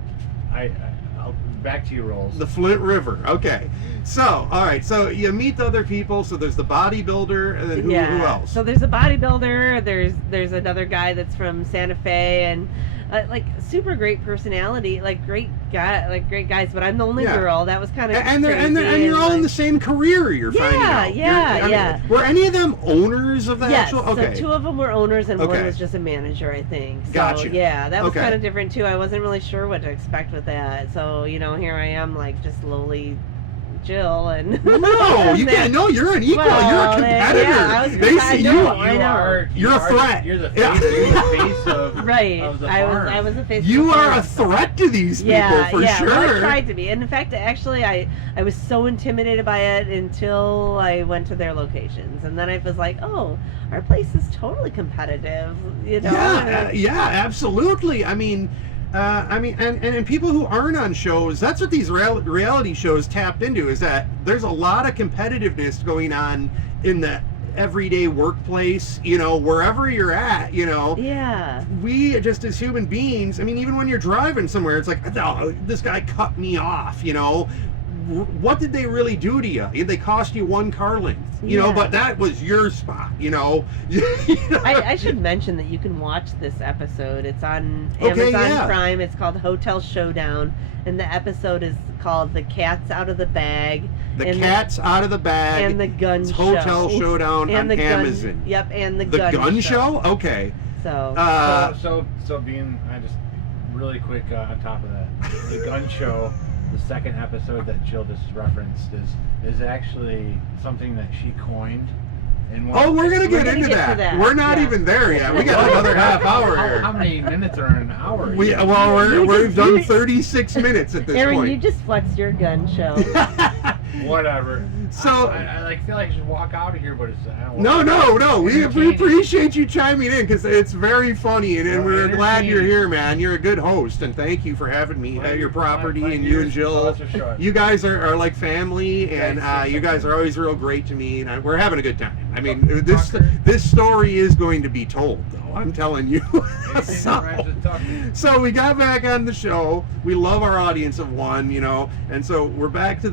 back to you, Rolls. The Flint River. Okay. So, all right. So you meet the other people. So there's the bodybuilder, and then who else? So there's a bodybuilder. There's another guy that's from Santa Fe, and like super great personality, like great guys. But I'm the only girl. That was kind of and you're all in the same career. You're finding out. Yeah. Were any of them owners of the actual? Okay. So 2 of them were owners, and one was just a manager, I think. So, Gotcha. Yeah, that was kind of different too. I wasn't really sure what to expect with that. So here I am, like just lowly Jill, and no, you can't. No, you're an equal. Well, you're a competitor. They see you're a threat. You're the face of right. Of the farm. I was the face. You of the are farm. a threat to these people for sure. Well, I tried to be, and in fact, actually, I was so intimidated by it until I went to their locations, and then I was like, oh, our place is totally competitive. Yeah, absolutely. I mean, and people who aren't on shows, that's what these reality shows tapped into, is that there's a lot of competitiveness going on in the everyday workplace, wherever you're at, Yeah. We just as human beings, I mean, even when you're driving somewhere, it's like, oh, this guy cut me off, what did they really do to you? They cost you 1 car length, but that was your spot, I should mention that you can watch this episode. It's on Amazon Prime. It's called Hotel Showdown, and the episode is called The Cat's Out of the Bag. The Cat's Out of the Bag. And the Gun Show. Hotel Showdown and on Amazon. Yep, and the Gun Show? Okay. So being, I just really quick on top of that, the Gun Show. The second episode that Jill just referenced is actually something that she coined. We're gonna get into that. We're not even there yet. We got another half hour here. How many minutes are in an hour? We've done 36 minutes at this point. Aaron, you just flexed your gun show. Whatever. So I feel like I should walk out of here, but it's no. We appreciate you chiming in because it's very funny, and we're glad you're here, man. You're a good host, and thank you for having me at your property. And you and Jill, you guys are like family, and you guys are always real great to me, and we're having a good time. I mean, this story is going to be told, though. I'm telling you. So we got back on the show. We love our audience of one, and so we're back to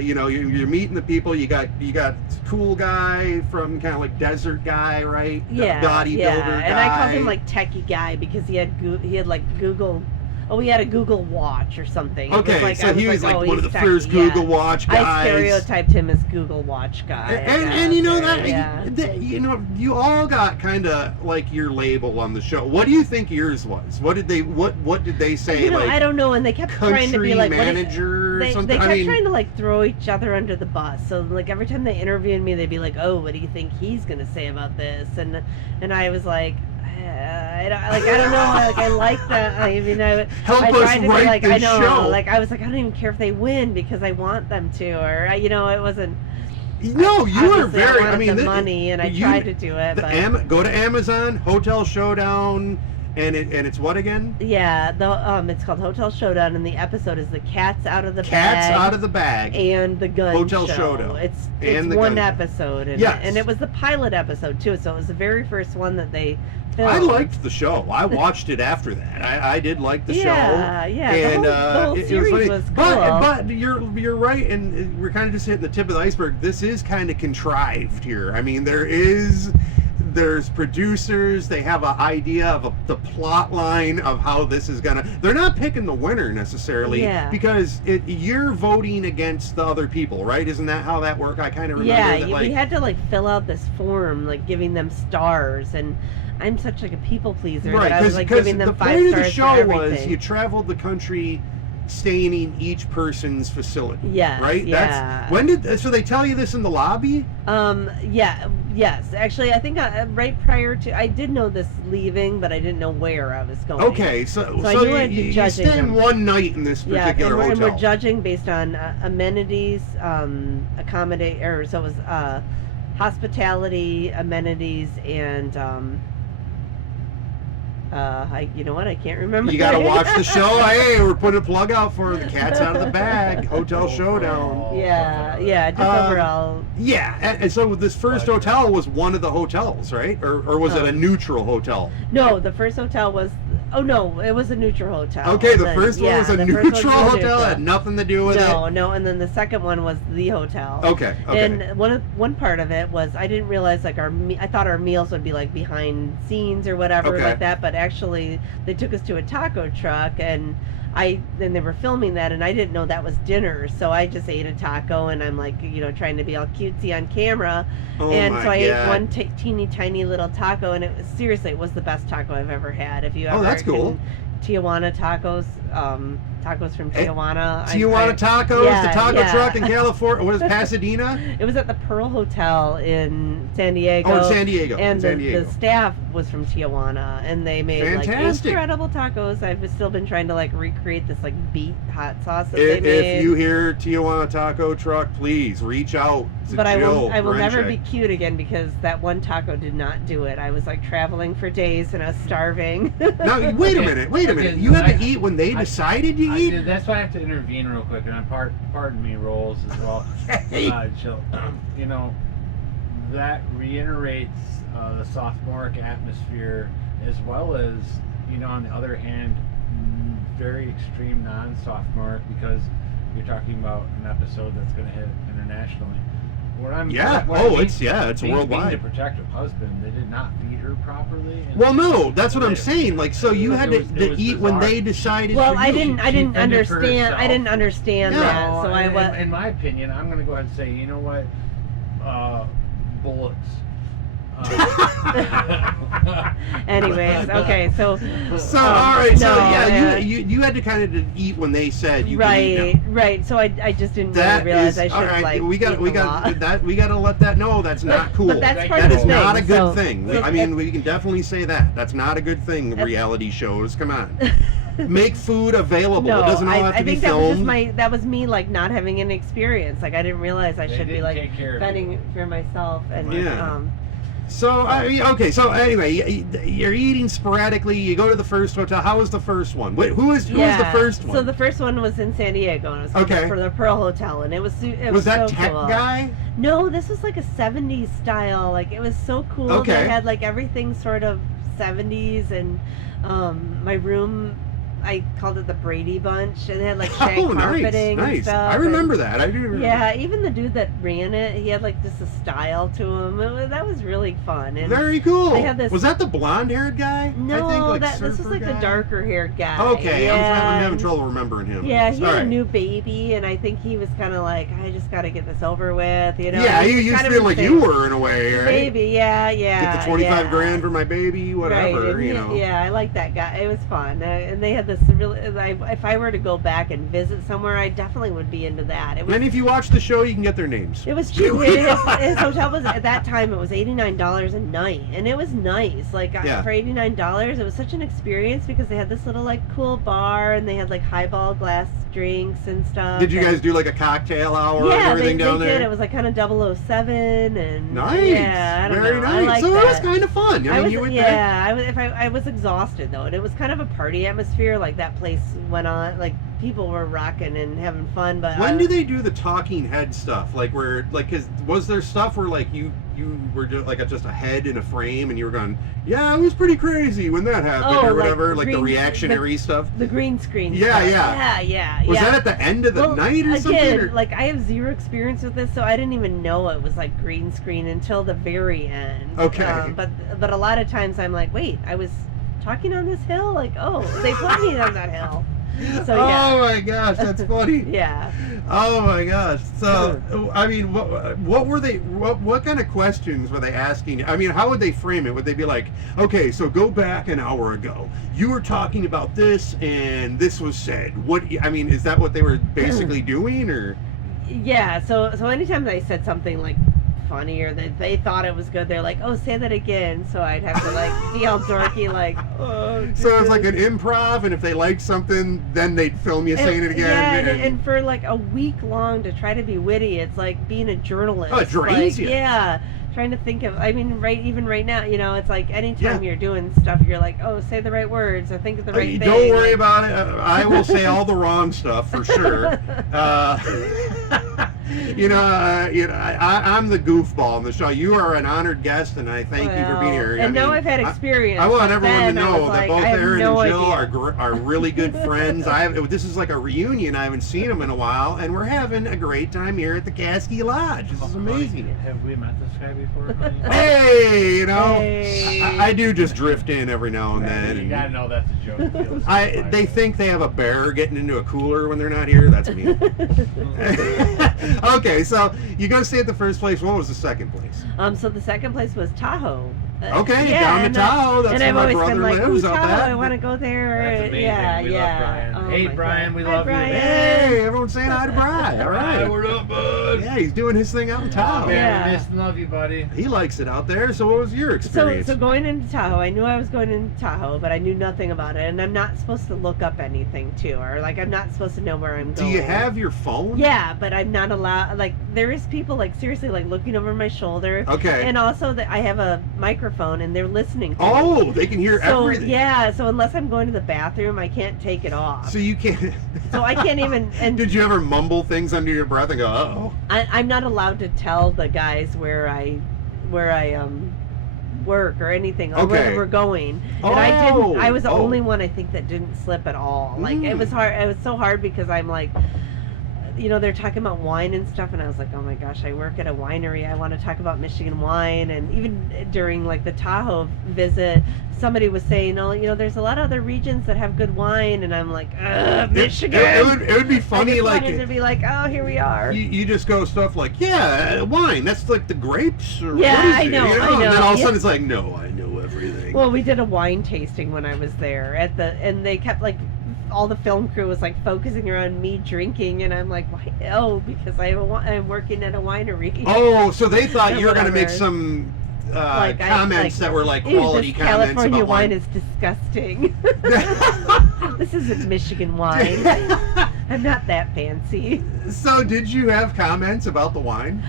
you're meeting the people. You got cool guy from kind of like desert guy, right? Yeah, bodybuilder guy. And I called him like techie guy because he had like Google. Oh, he had a Google Watch or something. Okay, so he was like one of the first Google Watch guys. I stereotyped him as Google Watch guy. And you all got kind of like your label on the show. What do you think yours was? What did they say? I don't know. And they kept trying to be like manager or something. They kept trying to like throw each other under the bus. So like every time they interviewed me, they'd be like, "Oh, what do you think he's gonna say about this?" And I was like, I don't know. Like I like that. I tried to be like, I know. Show. Like I was like, I don't even care if they win because I want them to, or it wasn't. No, you are very. I wanted the money, and I tried to do it. But go to Amazon, Hotel Showdown, and it's what again? Yeah, it's called Hotel Showdown, and the episode is The Cat's Out of the Bag. Cat's Out of the Bag. And the Gun Hotel Show. Showdown. It's the one gun. Episode, and it was the pilot episode too. So it was the very first one that they filmed. I liked the show. I watched it after that. I did like the show. Yeah. And the whole series was cool. But you're right, and we're kind of just hitting the tip of the iceberg. This is kind of contrived here. I mean, there's producers. They have an idea of the plot line of how this is gonna. They're not picking the winner necessarily, because you're voting against the other people, right? Isn't that how that worked? I kind of remember that. We had to like fill out this form, like giving them stars, and I'm such like a people pleaser that I was like giving them 5 stars. The point of the show was you traveled the country staying in each person's facility. Yes, Right? yeah. So they tell you this in the lobby? Yes. Actually, I think right prior to, I did know this leaving, but I didn't know where I was going. Okay, so I knew I'd be you judging spend them. one night in this particular and hotel. we're judging based on amenities, so it was hospitality, amenities, and you know what? I can't remember. You got to watch the show. Hey, we're putting a plug out for The Cat's Out of the Bag, Hotel Showdown. Yeah, just overall. Yeah, and so this first hotel was one of the hotels, right? Or was it a neutral hotel? No, the first hotel was. Oh no, it was a neutral hotel. Okay, the first one was a neutral hotel. Had nothing to do with it. No, and then the second one was the hotel. Okay. And one part of it was I didn't realize I thought our meals would be like behind scenes or whatever like that, but actually they took us to a taco truck and then they were filming that and I didn't know that was dinner, so I just ate a taco and I'm like, trying to be all cutesy on camera. Oh and my so I God. ate one teeny tiny little taco and it was the best taco I've ever had. If you ever that's cool. Tijuana tacos, tacos from Tijuana. Tijuana Tacos, yeah, the taco yeah. truck in California. What is Pasadena? It was at the Pearl Hotel in San Diego. Oh, in San Diego. And San Diego. the staff was from Tijuana, and they made Fantastic. like incredible tacos. I've still been trying to like recreate this like beet hot sauce that they made. If you hear Tijuana Taco Truck, please reach out to But I will Grenchik. never be cute again because that one taco did not do it. I was like traveling for days and I was starving. Now, wait a minute. You had to eat when they decided to eat? That's why I have to intervene real quick, and pardon me, Rolls, as well. Jill, that reiterates the sophomoric atmosphere, as well as, on the other hand, very extreme non-sophomoric, because you're talking about an episode that's going to hit internationally. It's worldwide. Being the protective husband, they did not feed her properly. Well, no, that's what I'm saying. Like, so you had to eat when they decided. Well, to I eat. didn't understand. I didn't understand that. So I was. In my opinion, I'm going to go ahead and say, you know what, bullets. Anyways, okay, so all right, you had to kind of eat when they said you could eat. Right. So I just didn't really realize I should have like. We got to let that know that's not cool. But that's part that of is the thing. not a good thing. So I mean, we can definitely say that. That's not a good thing. Reality shows, come on. Make food available. No, it doesn't all have to be that filmed. that was me like not having an experience. Like I didn't realize I should be like fending for myself and So anyway, you're eating sporadically. You go to the first hotel. How was the first one? Wait, who was the first one? So the first one was in San Diego, and it was for the Pearl Hotel, and it was that so tech cool. guy? No, this was like a 70s style. Like it was so cool. Okay. They had like everything sort of 70s, and my room, I called it the Brady Bunch, and it had like shag carpeting and stuff. I remember that. I do remember. Yeah, even the dude that ran it, he had like just a style to him. That was really fun. And very cool. They had this, was that the blonde-haired guy? No, I think, like, this was like the darker-haired guy. Okay, yeah. I'm having trouble remembering him. Yeah, he had a new baby, and I think he was kind of like, I just got to get this over with, Yeah, you feel like you were in a way, right? Maybe, yeah. Get the 25 grand for my baby, whatever, right. Yeah, I like that guy. It was fun, and they had this really. If I were to go back and visit somewhere, I definitely would be into that. And if you watch the show, you can get their names. It was cheap. His hotel was at that time. It was $89 a night, and it was nice. Like for $89, it was such an experience because they had this little like cool bar, and they had like highball glass drinks and stuff. Did you guys do like a cocktail hour and everything down there? Yeah, they did. It was like kind of 007 and nice. Yeah, I don't Very know. nice. I So that. it was kind of fun. I was exhausted though, and it was kind of a party atmosphere. Like that place went on, like people were rocking and having fun. But when do they do the talking head stuff? Like where, like, cause was there stuff where like you were just like just a head in a frame and you were going, yeah, it was pretty crazy when that happened or whatever, like the reactionary stuff. The green screen. Yeah. Was that at the end of the night or something? Again, like I have zero experience with this, so I didn't even know it was like green screen until the very end. Okay. But a lot of times I'm like, wait, I was talking on this hill? Like, oh, they put me on that hill. So yeah. Oh my gosh, that's funny. Yeah. Oh my gosh. So, I mean, what were they? What kind of questions were they asking? I mean, how would they frame it? Would they be like, okay, so go back an hour ago. You were talking about this, and this was said. What? I mean, is that what they were basically doing, or? Yeah. So anytime they said something like funny or that they thought it was good, they're like, oh, say that again. So I'd have to like be all dorky, like, oh. So it's like an improv, and if they liked something, then they'd film you saying it again. Yeah, and for like a week long to try to be witty, it's like being a journalist. Oh, it drains you. Yeah, trying to think of. I mean, even right now, you know, it's like anytime you're doing stuff, you're like, oh, say the right words or think of the right thing. Don't worry about it. I will say all the wrong stuff for sure. I'm the goofball in the show. You are an honored guest, and I thank you for being here. And now I've had experience. I want everyone to know that like, both Aaron and Jill idea. are really good friends. This is like a reunion. I haven't seen them in a while, and we're having a great time here at the Caskie Lodge. This is amazing. Have we met this guy before? Hey, Hey. I do just drift in every now and then. You gotta know that's a joke. They think they have a bear getting into a cooler when they're not here. That's me. Okay, so you go stay at the first place. What was the second place? So the second place was Tahoe. Okay, down to Tahoe. That's where my brother lives up Tahoe, there. I want to go there. That's amazing. Yeah, We yeah. love Brian. Oh Hey, my Brian, God. we Hi, love you. Brian. Hey, everyone's saying hi to Brian. All right. Hey, what up, bud? Yeah, he's doing his thing out in Tahoe. Yeah. Man, we miss and love you, buddy. He likes it out there. So what was your experience? So going into Tahoe, I knew I was going into Tahoe, but I knew nothing about it, and I'm not supposed to look up anything too, or like I'm not supposed to know where I'm going. Do you have your phone? Yeah, but I'm not allowed. Like there is people like seriously like looking over my shoulder. Okay. And also that I have a microphone, and they're listening to me. Oh, they can hear So everything. yeah, so unless I'm going to the bathroom, I can't take it off. So you can't. So I can't even. And Did you ever mumble things under your breath and go, "Uh-oh"? I'm not allowed to tell the guys where I work or anything or where we're going. And I didn't. I was the only one I think that didn't slip at all. Like it was hard. It was so hard because I'm like, you know, they're talking about wine and stuff, and I was like, oh my gosh, I work at a winery. I want to talk about Michigan wine. And even during like the Tahoe visit, somebody was saying, oh, you know, there's a lot of other regions that have good wine, and I'm like, Michigan. It would be funny, I just like wanted to be like, oh, here we are. you just go stuff like, yeah, wine. That's like the grapes, or Yeah, what is I it? know, You I know. And then all of a Yeah. sudden it's like, no, I know everything. Well, we did a wine tasting when I was there and they kept like all the film crew was like focusing around me drinking, and I'm like, why? Oh, because I'm working at a winery. Oh, so they thought Or you were going to make whatever. some Like, comments that were like "Ew, quality this comments California about wine is disgusting. This isn't Michigan wine. I'm not that fancy. So did you have comments about the wine?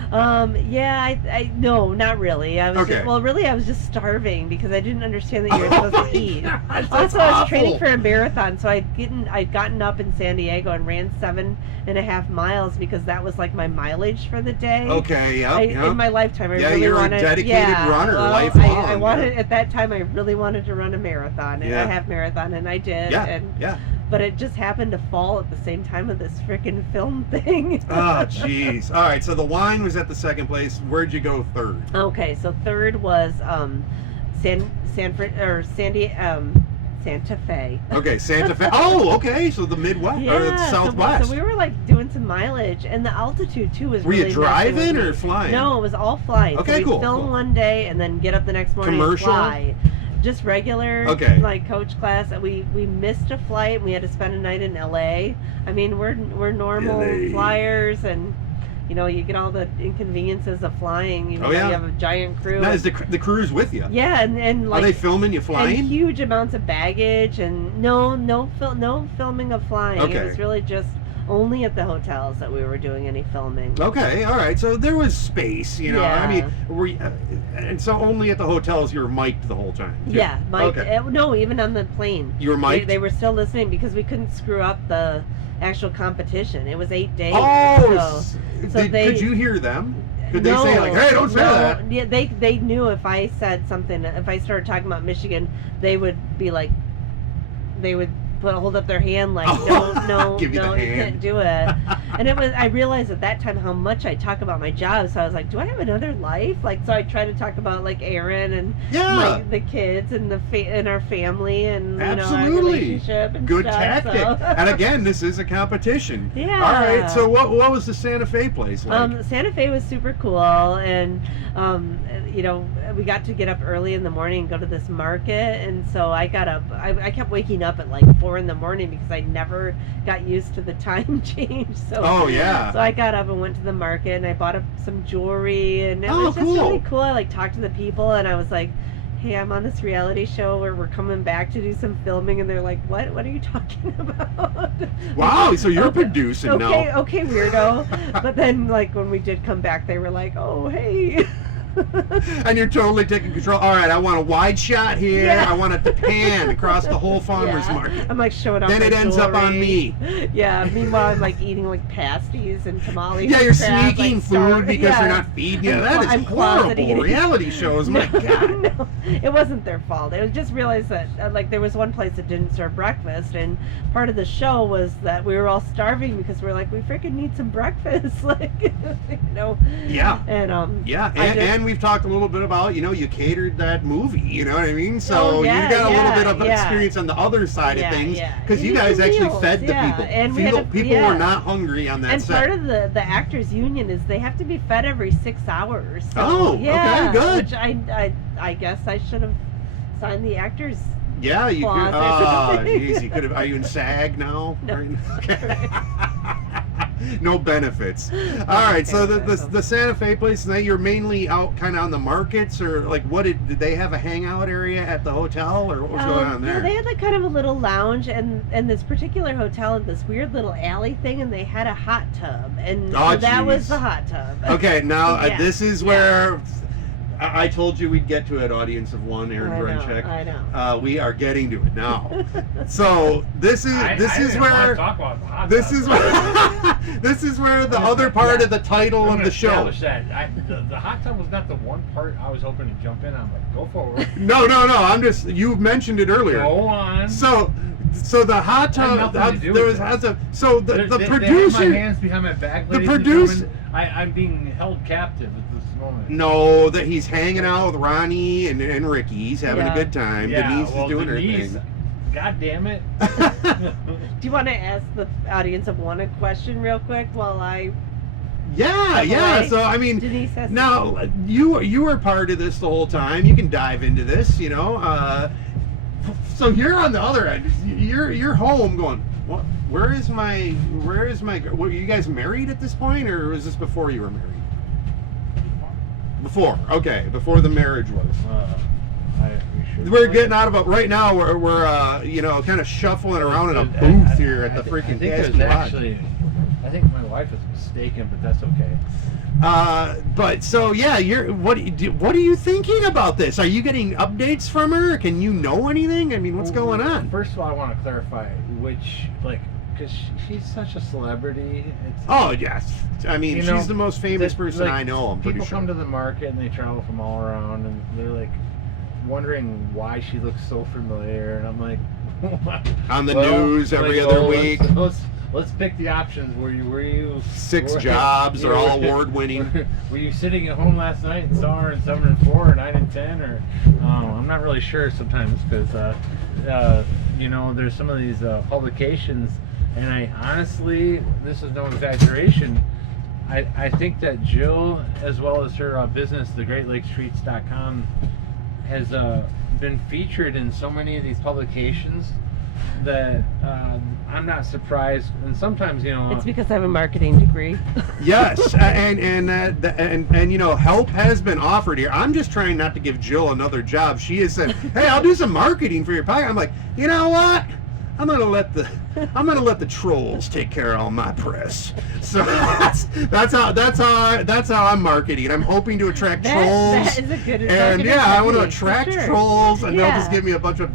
Yeah, I no, not really. I was Okay. I was just starving because I didn't understand that you were supposed to eat. Gosh, that's Also, I was training awful. for a marathon, so I'd gotten up in San Diego and ran 7.5 miles because that was like my mileage for the day. Okay, yep, yep. In my lifetime, I Yeah, really you're a wanted. dedicated runner, well, lifelong, I wanted yeah. at that time. I really wanted to run a marathon, and Yeah. a half marathon, and I did. Yeah. But it just happened to fall at the same time of this freaking film thing. Oh, jeez. All right, so the wine was at the second place. Where'd you go third? Okay, so third was Santa Fe. Okay, Santa Fe. Oh, okay, so the Midwest or the Southwest. So we were like doing some mileage, and the altitude too was Were really you driving messing with or me. flying? No, it was all flying. Okay, so we'd cool, film cool. one day and then get up the next morning Commercial? and fly. Just regular, Okay. like coach class. We missed a flight, and we had to spend a night in LA. I mean, we're normal LA. flyers, and you know, you get all the inconveniences of flying. You know, Oh, yeah. you have a giant crew. Now, is the crew's with you? Yeah, and like Are they filming you flying? and huge amounts of baggage, and no filming of flying. Okay. It was really just only at the hotels that we were doing any filming. Okay, all right. So there was space, you know. I Yeah. mean, and so only at the hotels you were mic'd the whole time. too? Yeah, Mike. Okay. No, even on the plane. You were mic'd? They were still listening because we couldn't screw up the actual competition. It was 8 days. Oh, so could you hear them? Could they no, say like, "Hey, don't say no. that"? Yeah, they knew if I said something, if I started talking about Michigan, they would be like, they would hold up their hand like, no, Give you the you hand. can't do it. And I realized at that time how much I talk about my job. So I was like, do I have another life? Like, so I try to talk about like Aaron and the kids and and our family and our relationship and good stuff, tactic. so. And again, this is a competition. Yeah. All right. So what was the Santa Fe place like? Santa Fe was super cool, and we got to get up early in the morning and go to this market, and so I got up. I kept waking up at like 4 in the morning because I never got used to the time change. So so I got up and went to the market, and I bought up some jewelry, and it was just really cool. I like talked to the people, and I was like, hey, I'm on this reality show where we're coming back to do some filming, and they're like, what are you talking about? Wow, so you're producing now. Okay, weirdo. But then like when we did come back, they were like, oh, hey. And you're totally taking control. All right, I want a wide shot here. Yeah. I want it to pan across the whole farmer's market. I'm like showing off. Then it ends up on me. Yeah. Meanwhile, I'm like eating like pasties and tamales. Yeah, you're crab, sneaking like, food because they're not feeding you. That is horrible. Reality shows, my God. No, it wasn't their fault. It was just realized that like there was one place that didn't serve breakfast, and part of the show was that we were all starving because we're like, we freaking need some breakfast, like Yeah. And and we've talked a little bit about, you catered that movie, you know what I mean? So you got a little bit of experience on the other side of things, because you guys actually fed the people. And people were not hungry on that and set. part of the actors union is they have to be fed every 6 hours. So, okay, good. Which I guess I should have signed the actors. Yeah, you could. Oh, geez, you could have. Are you in SAG now? No. Okay. No benefits. All right, so the Santa Fe place, now you're mainly out kind of on the markets, or like what did they have a hangout area at the hotel, or what was going on there? Yeah, they had like kind of a little lounge, and this particular hotel had this weird little alley thing, and they had a hot tub, and so that was the hot tub. Okay, now this is where I told you we'd get to it, audience of one, Aaron Grenchik. I know. We are getting to it now. So this is where the other part of the title of the show. The hot tub was not the one part I was hoping to jump in on, but go forward. No. You mentioned it earlier. Go on. So the hot tub. The producer. They have my hands behind my back. The producer. I'm being held captive at this moment. No, that he's hanging out with Ronnie and Ricky. He's having a good time. Yeah, Denise is doing her thing. God damn it. Do you want to ask the audience of one a question real quick while I... Yeah. So I mean, Denise has now you were part of this the whole time. You can dive into this, So you're on the other end. You're home going, what? Where is my? Were you guys married at this point, or was this before you were married? Before, okay, before the marriage was. We're getting out of it right now. We're kind of shuffling around in a booth here at the freaking Casky Lodge. I think my wife is mistaken, but that's okay. But so yeah, what are you thinking about this? Are you getting updates from her? Can you know anything? I mean, what's going on? First of all, I want to clarify because she's such a celebrity. Yes. I mean, she's the most famous person I know. I'm pretty sure. People come to the market and they travel from all around, and they're like wondering why she looks so familiar, and I'm like, on the news every other week. Let's pick the options. Were you 6 jobs are all award winning? Were you sitting at home last night and saw her in 7 and 4 or 9 and 10, or I'm not really sure sometimes because there's some of these publications, and I honestly, this is no exaggeration, I think that Jill, as well as her business, thegreatlakestreets.com, has been featured in so many of these publications that I'm not surprised. And sometimes, it's because I have a marketing degree. Yes, and help has been offered here. I'm just trying not to give Jill another job. She has said, "Hey, I'll do some marketing for your podcast." I'm like, you know what? I'm gonna let the trolls take care of all my press. So that's how I'm marketing. I'm hoping to attract trolls. That is a good. And I want to attract trolls, and they'll just give me a bunch of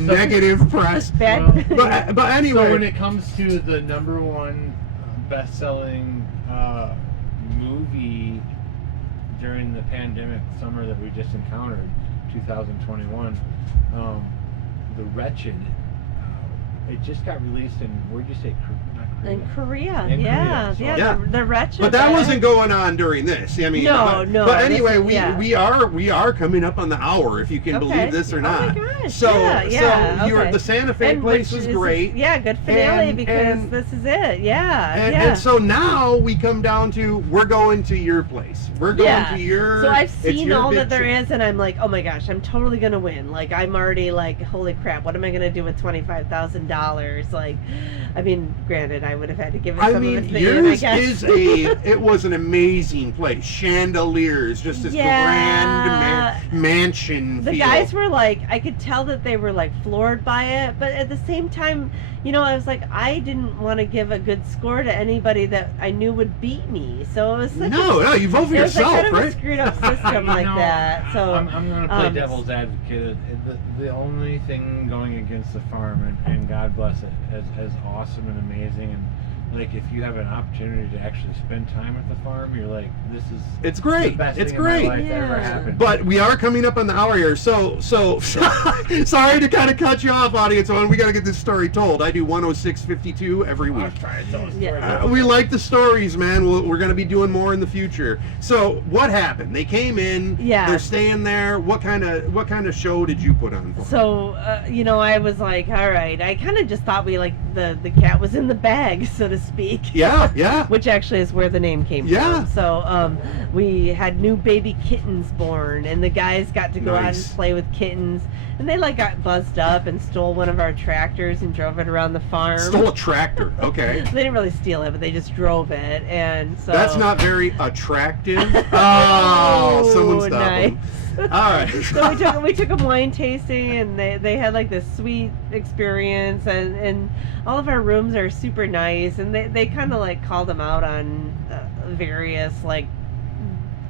negative press. But anyway, so when it comes to the #1 best-selling movie during the pandemic summer that we just encountered, 2021, The Wretched. it just got released in, where'd you say? In Korea, In yeah, Korea, so- yeah, the wretched. But that wasn't going on during this. I mean, No, no, But anyway, this is- we are coming up on the hour, if you can Okay. believe this or not. Oh my gosh, So yeah, so okay. the Santa Fe And place which was is- great. Yeah, good finale And- because and- this is it. Yeah, And so now we come down to, we're going to your place. We're going to your. So I've it's seen your all big that there show. is, and I'm like, oh my gosh, I'm totally gonna win. Like, I'm already like, holy crap, what am I gonna do with $25,000? Like, I mean, granted, I would have had to give it I some mean, of it to Ian, I yours guess. is it was an amazing place. Chandeliers, just this Yeah. grand mansion The feel. guys were like, I could tell that they were like floored by it, but at the same time, you know, I was like, I didn't want to give a good score to anybody that I knew would beat me. So it was such No, you vote for it was yourself, like kind of a right? screwed up system like No, that. So I'm going to play um, devil's advocate. The only thing going against the farm, and God bless it, as awesome and amazing, and like if you have an opportunity to actually spend time at the farm, you're like, this is It's great. the best It's thing in great. my life that ever Yeah. happened. But we are coming up on the hour here, so sorry to kind of cut you off, audience. On we got to get this story told. I do 106.52 every I week. was trying to tell a story. Yeah. We like the stories, man. We're going to be doing more in the future. So what happened? They came in. Yeah. They're staying there. What kind of show did you put on for them? So, you know, I was like, all right. I kind of just thought the cat was in the bag, so to speak. Yeah. Which actually is where the name came Yeah. from. So, we had new baby kittens born, and the guys got to go out and Nice. play with kittens. And they like got buzzed up and stole one of our tractors and drove it around the farm. Stole a tractor. Okay. They didn't really steal it, but they just drove it, and so That's not very attractive. Oh, someone stop nice. him. All right. So we took them wine tasting, and they had like this sweet experience, and all of our rooms are super nice, and they kind of like called them out on various like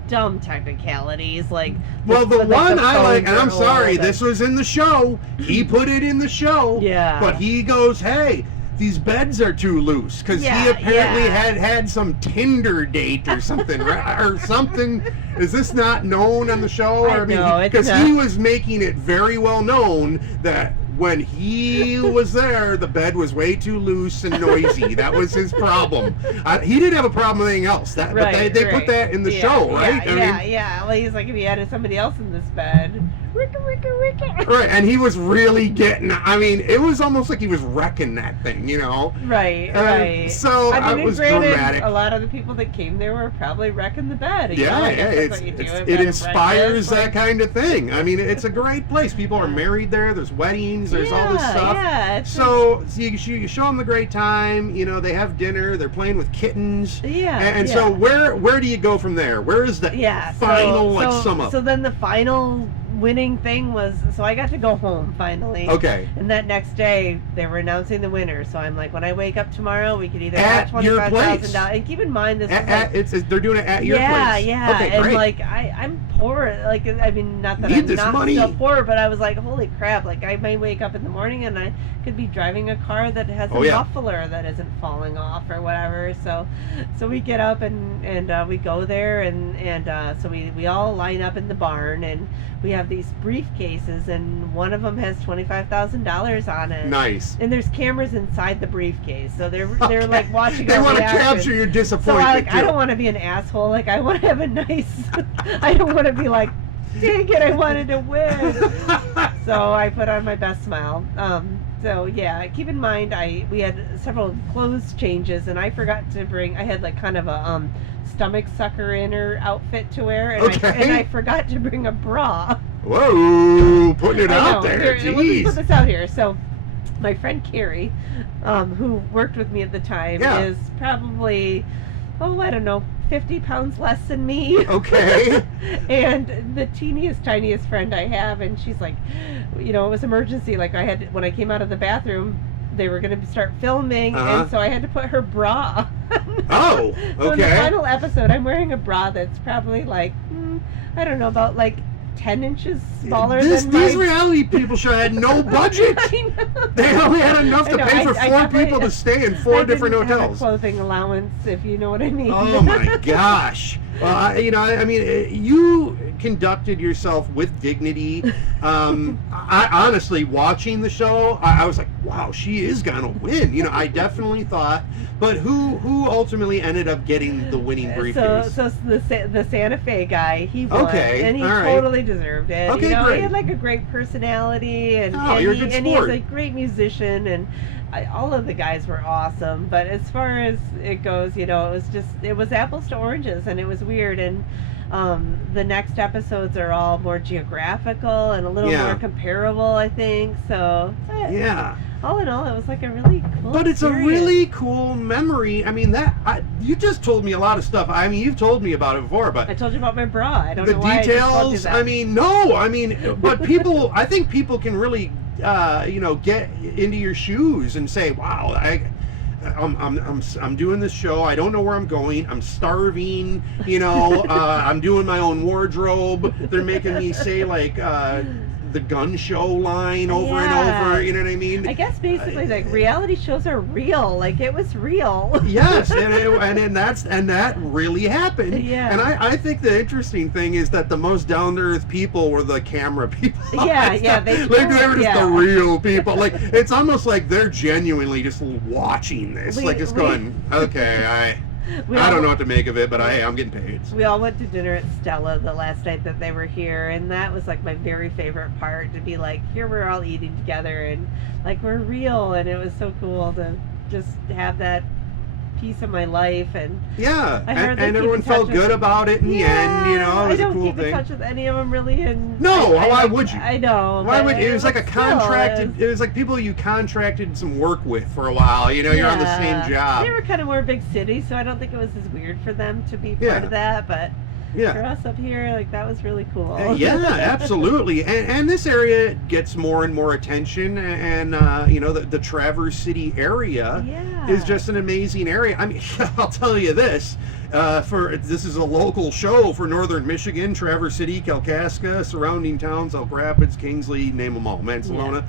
dumb technicalities, like Well, the like one the I like, phones and are I'm sorry, old, this was in the show. He put it in the show. Yeah. But he goes, hey, these beds are too loose, because he Yeah, apparently yeah. had some Tinder date or something, right? Or something. Is this not known on the show? I know, it's because not. he was making it very well known that when he was there, the bed was way too loose and noisy. That was his problem. He didn't have a problem with anything else. But they put right. that in the Yeah, show, right? Yeah. Well, he's like, if he had somebody else in this bed, ricka. Right, and he was really getting, I mean, it was almost like he was wrecking that thing, you know? Right. So I mean, it was granted, dramatic. a lot of the people that came there were probably wrecking the bed. You know, Yeah, I guess that's what you do at bed it and inspires breakfast, that like- kind of thing. I mean, it's a great place. People are married there. There's weddings. There's all this stuff. Yeah, it's So you show them the great time. You know, they have dinner. They're playing with kittens. Yeah, And yeah. so where do you go from there? Where is the final sum up? So then the final winning thing was, so I got to go home finally. Okay. And that next day they were announcing the winner. So I'm like, when I wake up tomorrow, we could either At have your $25,000. And keep in mind this is like, They're doing it at your place. Yeah, Okay, and great. like I'm poor. Like, I mean, not that Need I'm this not money. so poor, but I was like, holy crap! Like, I may wake up in the morning and I could be driving a car that has a Oh, yeah. muffler that isn't falling off or whatever. So we get up and we go there and so we all line up in the barn and we have these briefcases and one of them has $25,000 on it. Nice. And there's cameras inside the briefcase, so they're Okay. like watching. They our want to reaction. capture your So disappointment. I too. don't want to be an asshole. Like, I want to have a nice. I don't want to be like, dang it, I wanted to win. So I put on my best smile. So yeah, keep in mind we had several clothes changes, and I forgot to bring. I had like kind of a stomach sucker inner outfit to wear, and Okay. I forgot to bring a bra. Whoa, putting it I out know. there. Here, let's Jeez. put this out here. So, my friend Carrie, who worked with me at the time, Yeah. is probably, I don't know, 50 pounds less than me. Okay. And the tiniest friend I have, and she's like, you know, it was emergency. Like, when I came out of the bathroom, they were going to start filming, Uh-huh. and so I had to put her bra on. Oh, So in the okay. final episode, I'm wearing a bra that's probably like, I don't know, about like 10 inches smaller These than my... reality people show had no budget. I know. They only had enough to pay for 4 people to stay in 4 different I didn't have a hotels. clothing allowance, if you know what I mean. Oh my gosh. Well, I mean, you conducted yourself with dignity. I honestly, watching the show, I was like, wow, she is gonna win. You know, I definitely thought. But who ultimately ended up getting the winning briefcase? So the Santa Fe guy, he won, Okay, and he all right. totally deserved it. Okay, you know, great. he had like a great personality, and, you're a good and he's sport. a great musician, and all of the guys were awesome. But as far as it goes, you know, it was apples to oranges, and it was weird. And the next episodes are all more geographical and a little more comparable, I think. So Yeah. all in all, it was like a really cool. But it's experience. a really cool memory. I mean, you just told me a lot of stuff. I mean, you've told me about it before, but I told you about my bra. I don't the know why I just told you details. that. I mean, no. I mean, but people. I think people can really, get into your shoes and say, "Wow, I'm doing this show. I don't know where I'm going. I'm starving. You know, I'm doing my own wardrobe. They're making me say like." The gun show line over and over, you know what I mean? I guess basically like reality shows are real. Like it was real. Yes, and that really happened. Yeah. And I think the interesting thing is that the most down to earth people were the camera people. Yeah, they were just the yeah. real people. Like it's almost like they're genuinely just watching this, like just going, okay, I don't know what to make of it, but I'm getting paid. So. We all went to dinner at Stella the last night that they were here, and that was like my very favorite part, to be like, here we're all eating together and like we're real, and it was so cool to just have that piece of my life. And yeah, I heard and everyone felt good about it in the end, you know, it was a cool I don't keep in thing. touch with any of them really, and No, why would you? I know. Why would but it was like a still, contracted? It was like people you contracted some work with for a while. You know, you're on the same job. They were kind of more big city, so I don't think it was as weird for them to be part of that. But for us up here, like that was really cool. Yeah, absolutely. And this area gets more and more attention, and the Traverse City area is just an amazing area. I mean, I'll tell you this. This is a local show for Northern Michigan, Traverse City, Kalkaska, surrounding towns, Elk Rapids, Kingsley, name them all, Mansalona.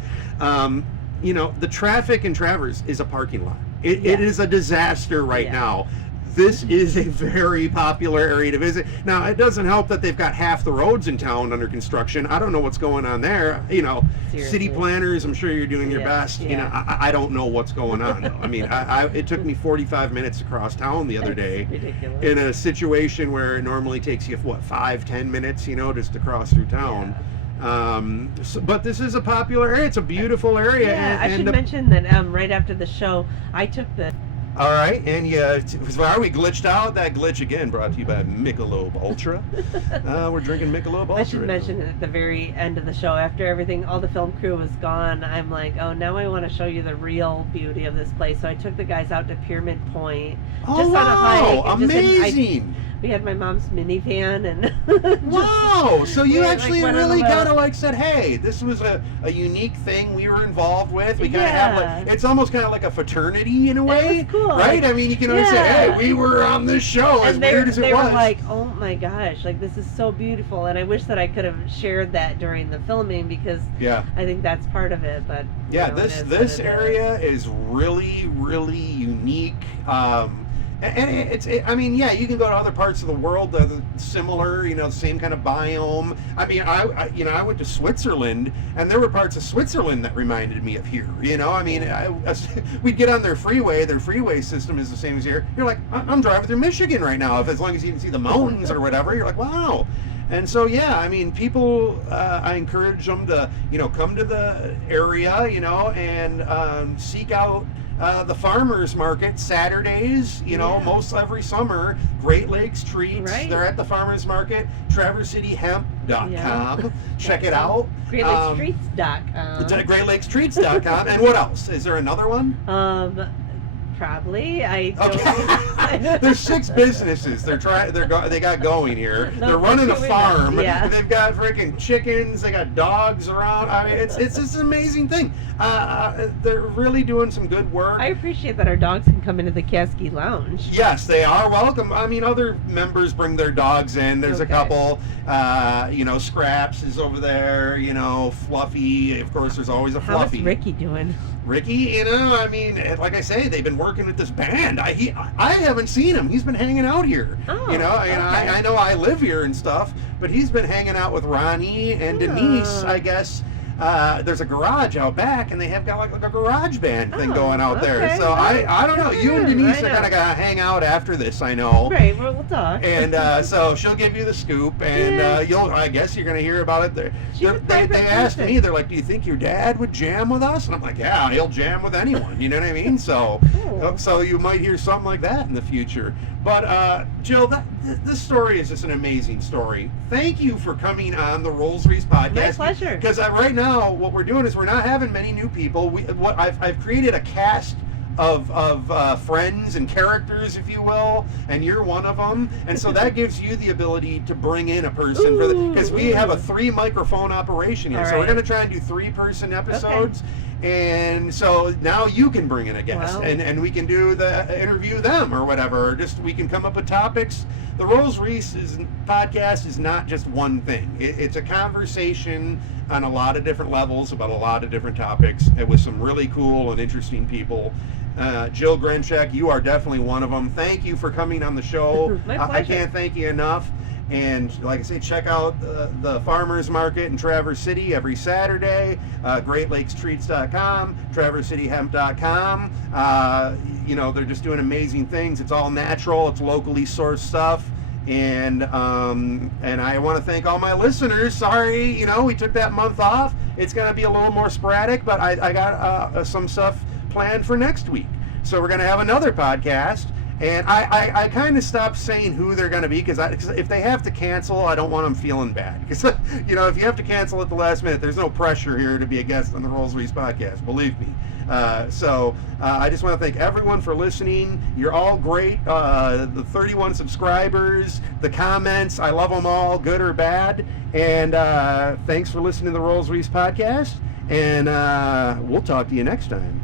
The traffic in Traverse is a parking lot. It is a disaster right now. This is a very popular area to visit. Now, it doesn't help that they've got half the roads in town under construction. I don't know what's going on there. You know, city planners, I'm sure you're doing your best. You know, I don't know what's going on, though. I mean, it took me 45 minutes to cross town the other day. Ridiculous. In a situation where it normally takes you, 5-10 minutes, just to cross through town. But this is a popular area. It's a beautiful area. Yeah, I should mention that right after the show, I took the... All right, and are we glitched out? That glitch again brought to you by Michelob Ultra. We're drinking Michelob Ultra. I should mention at the very end of the show, after all the film crew was gone, I'm like, oh, now I want to show you the real beauty of this place. So I took the guys out to Pyramid Point, just on a hike. Amazing! We had my mom's minivan, and wow! So you actually really kind of said, hey, this was a unique thing we were involved with. We kind of have it's almost kind of like a fraternity in a way. It was cool. Right? I mean, you can always say, hey, we were on this show, as weird as it was. They were like, oh my gosh, like this is so beautiful, and I wish that I could have shared that during the filming, because I think that's part of it. But this area is really, really unique. And you can go to other parts of the world that are similar, same kind of biome. I mean, I went to Switzerland, and there were parts of Switzerland that reminded me of here. We'd get on their freeway. Their freeway system is the same as here. You're like, I'm driving through Michigan right now. As long as you can see the mountains or whatever, you're like, wow. And so, people, I encourage them to, come to the area, and seek out the farmers market Saturdays, most every summer. Great Lakes Treats. Right. They're at the farmers market. TraverseCityHemp.com. Check it out. GreatLakesTreats.com. GreatLakesTreats.com. And what else? Is there another one? Probably. I don't. Okay. There's 6 businesses they got going here. No, they're running a that's farm. yeah. They've got freaking chickens. They got dogs around. I mean, it's just an amazing thing. They're really doing some good work. I appreciate that our dogs can come into the Caskey Lounge. Yes, they are welcome. I mean, other members bring their dogs in. There's a couple. Scraps is over there. Fluffy. Of course, there's always a Fluffy. How's Ricky doing? Ricky, I mean, like I say, they've been working with this band. I haven't seen him. He's been hanging out here. Oh, okay. I know I live here and stuff, but he's been hanging out with Ronnie and Denise, I guess. There's a garage out back, and they have got like a garage band thing going out there. So I don't know. You and Denise are gonna hang out after this. I know. Great. We'll talk. And so she'll give you the scoop, and I guess you're gonna hear about it. They asked me. They're like, "Do you think your dad would jam with us?" And I'm like, "Yeah, he'll jam with anyone." You know what I mean? So you might hear something like that in the future. But Jill, this story is just an amazing story. Thank you for coming on the Rollsreece podcast. My pleasure. Because right now, what we're doing is we're not having many new people. I've created a cast of friends and characters, if you will, and you're one of them. And so that gives you the ability to bring in a person because we have a 3 microphone operation here. All so right. we're going to try and do 3-person episodes. Okay. And so now you can bring in a guest, and we can do interview them or whatever, or just we can come up with topics. The Rollsreece podcast is not just one thing. It's a conversation on a lot of different levels about a lot of different topics, and with some really cool and interesting people. Jill Grenchik, you are definitely one of them. Thank you for coming on the show. My pleasure. I can't thank you enough. And like I say, check out the Farmers Market in Traverse City every Saturday, GreatLakesTreats.com, TraverseCityHemp.com. They're just doing amazing things. It's all natural. It's locally sourced stuff. And I want to thank all my listeners. Sorry, we took that month off. It's going to be a little more sporadic, but I got some stuff planned for next week. So we're going to have another podcast. And I kind of stopped saying who they're going to be because if they have to cancel, I don't want them feeling bad. Because, if you have to cancel at the last minute, there's no pressure here to be a guest on the Rollsreece podcast, believe me. So I just want to thank everyone for listening. You're all great. The 31 subscribers, the comments, I love them all, good or bad. And thanks for listening to the Rollsreece podcast. And we'll talk to you next time.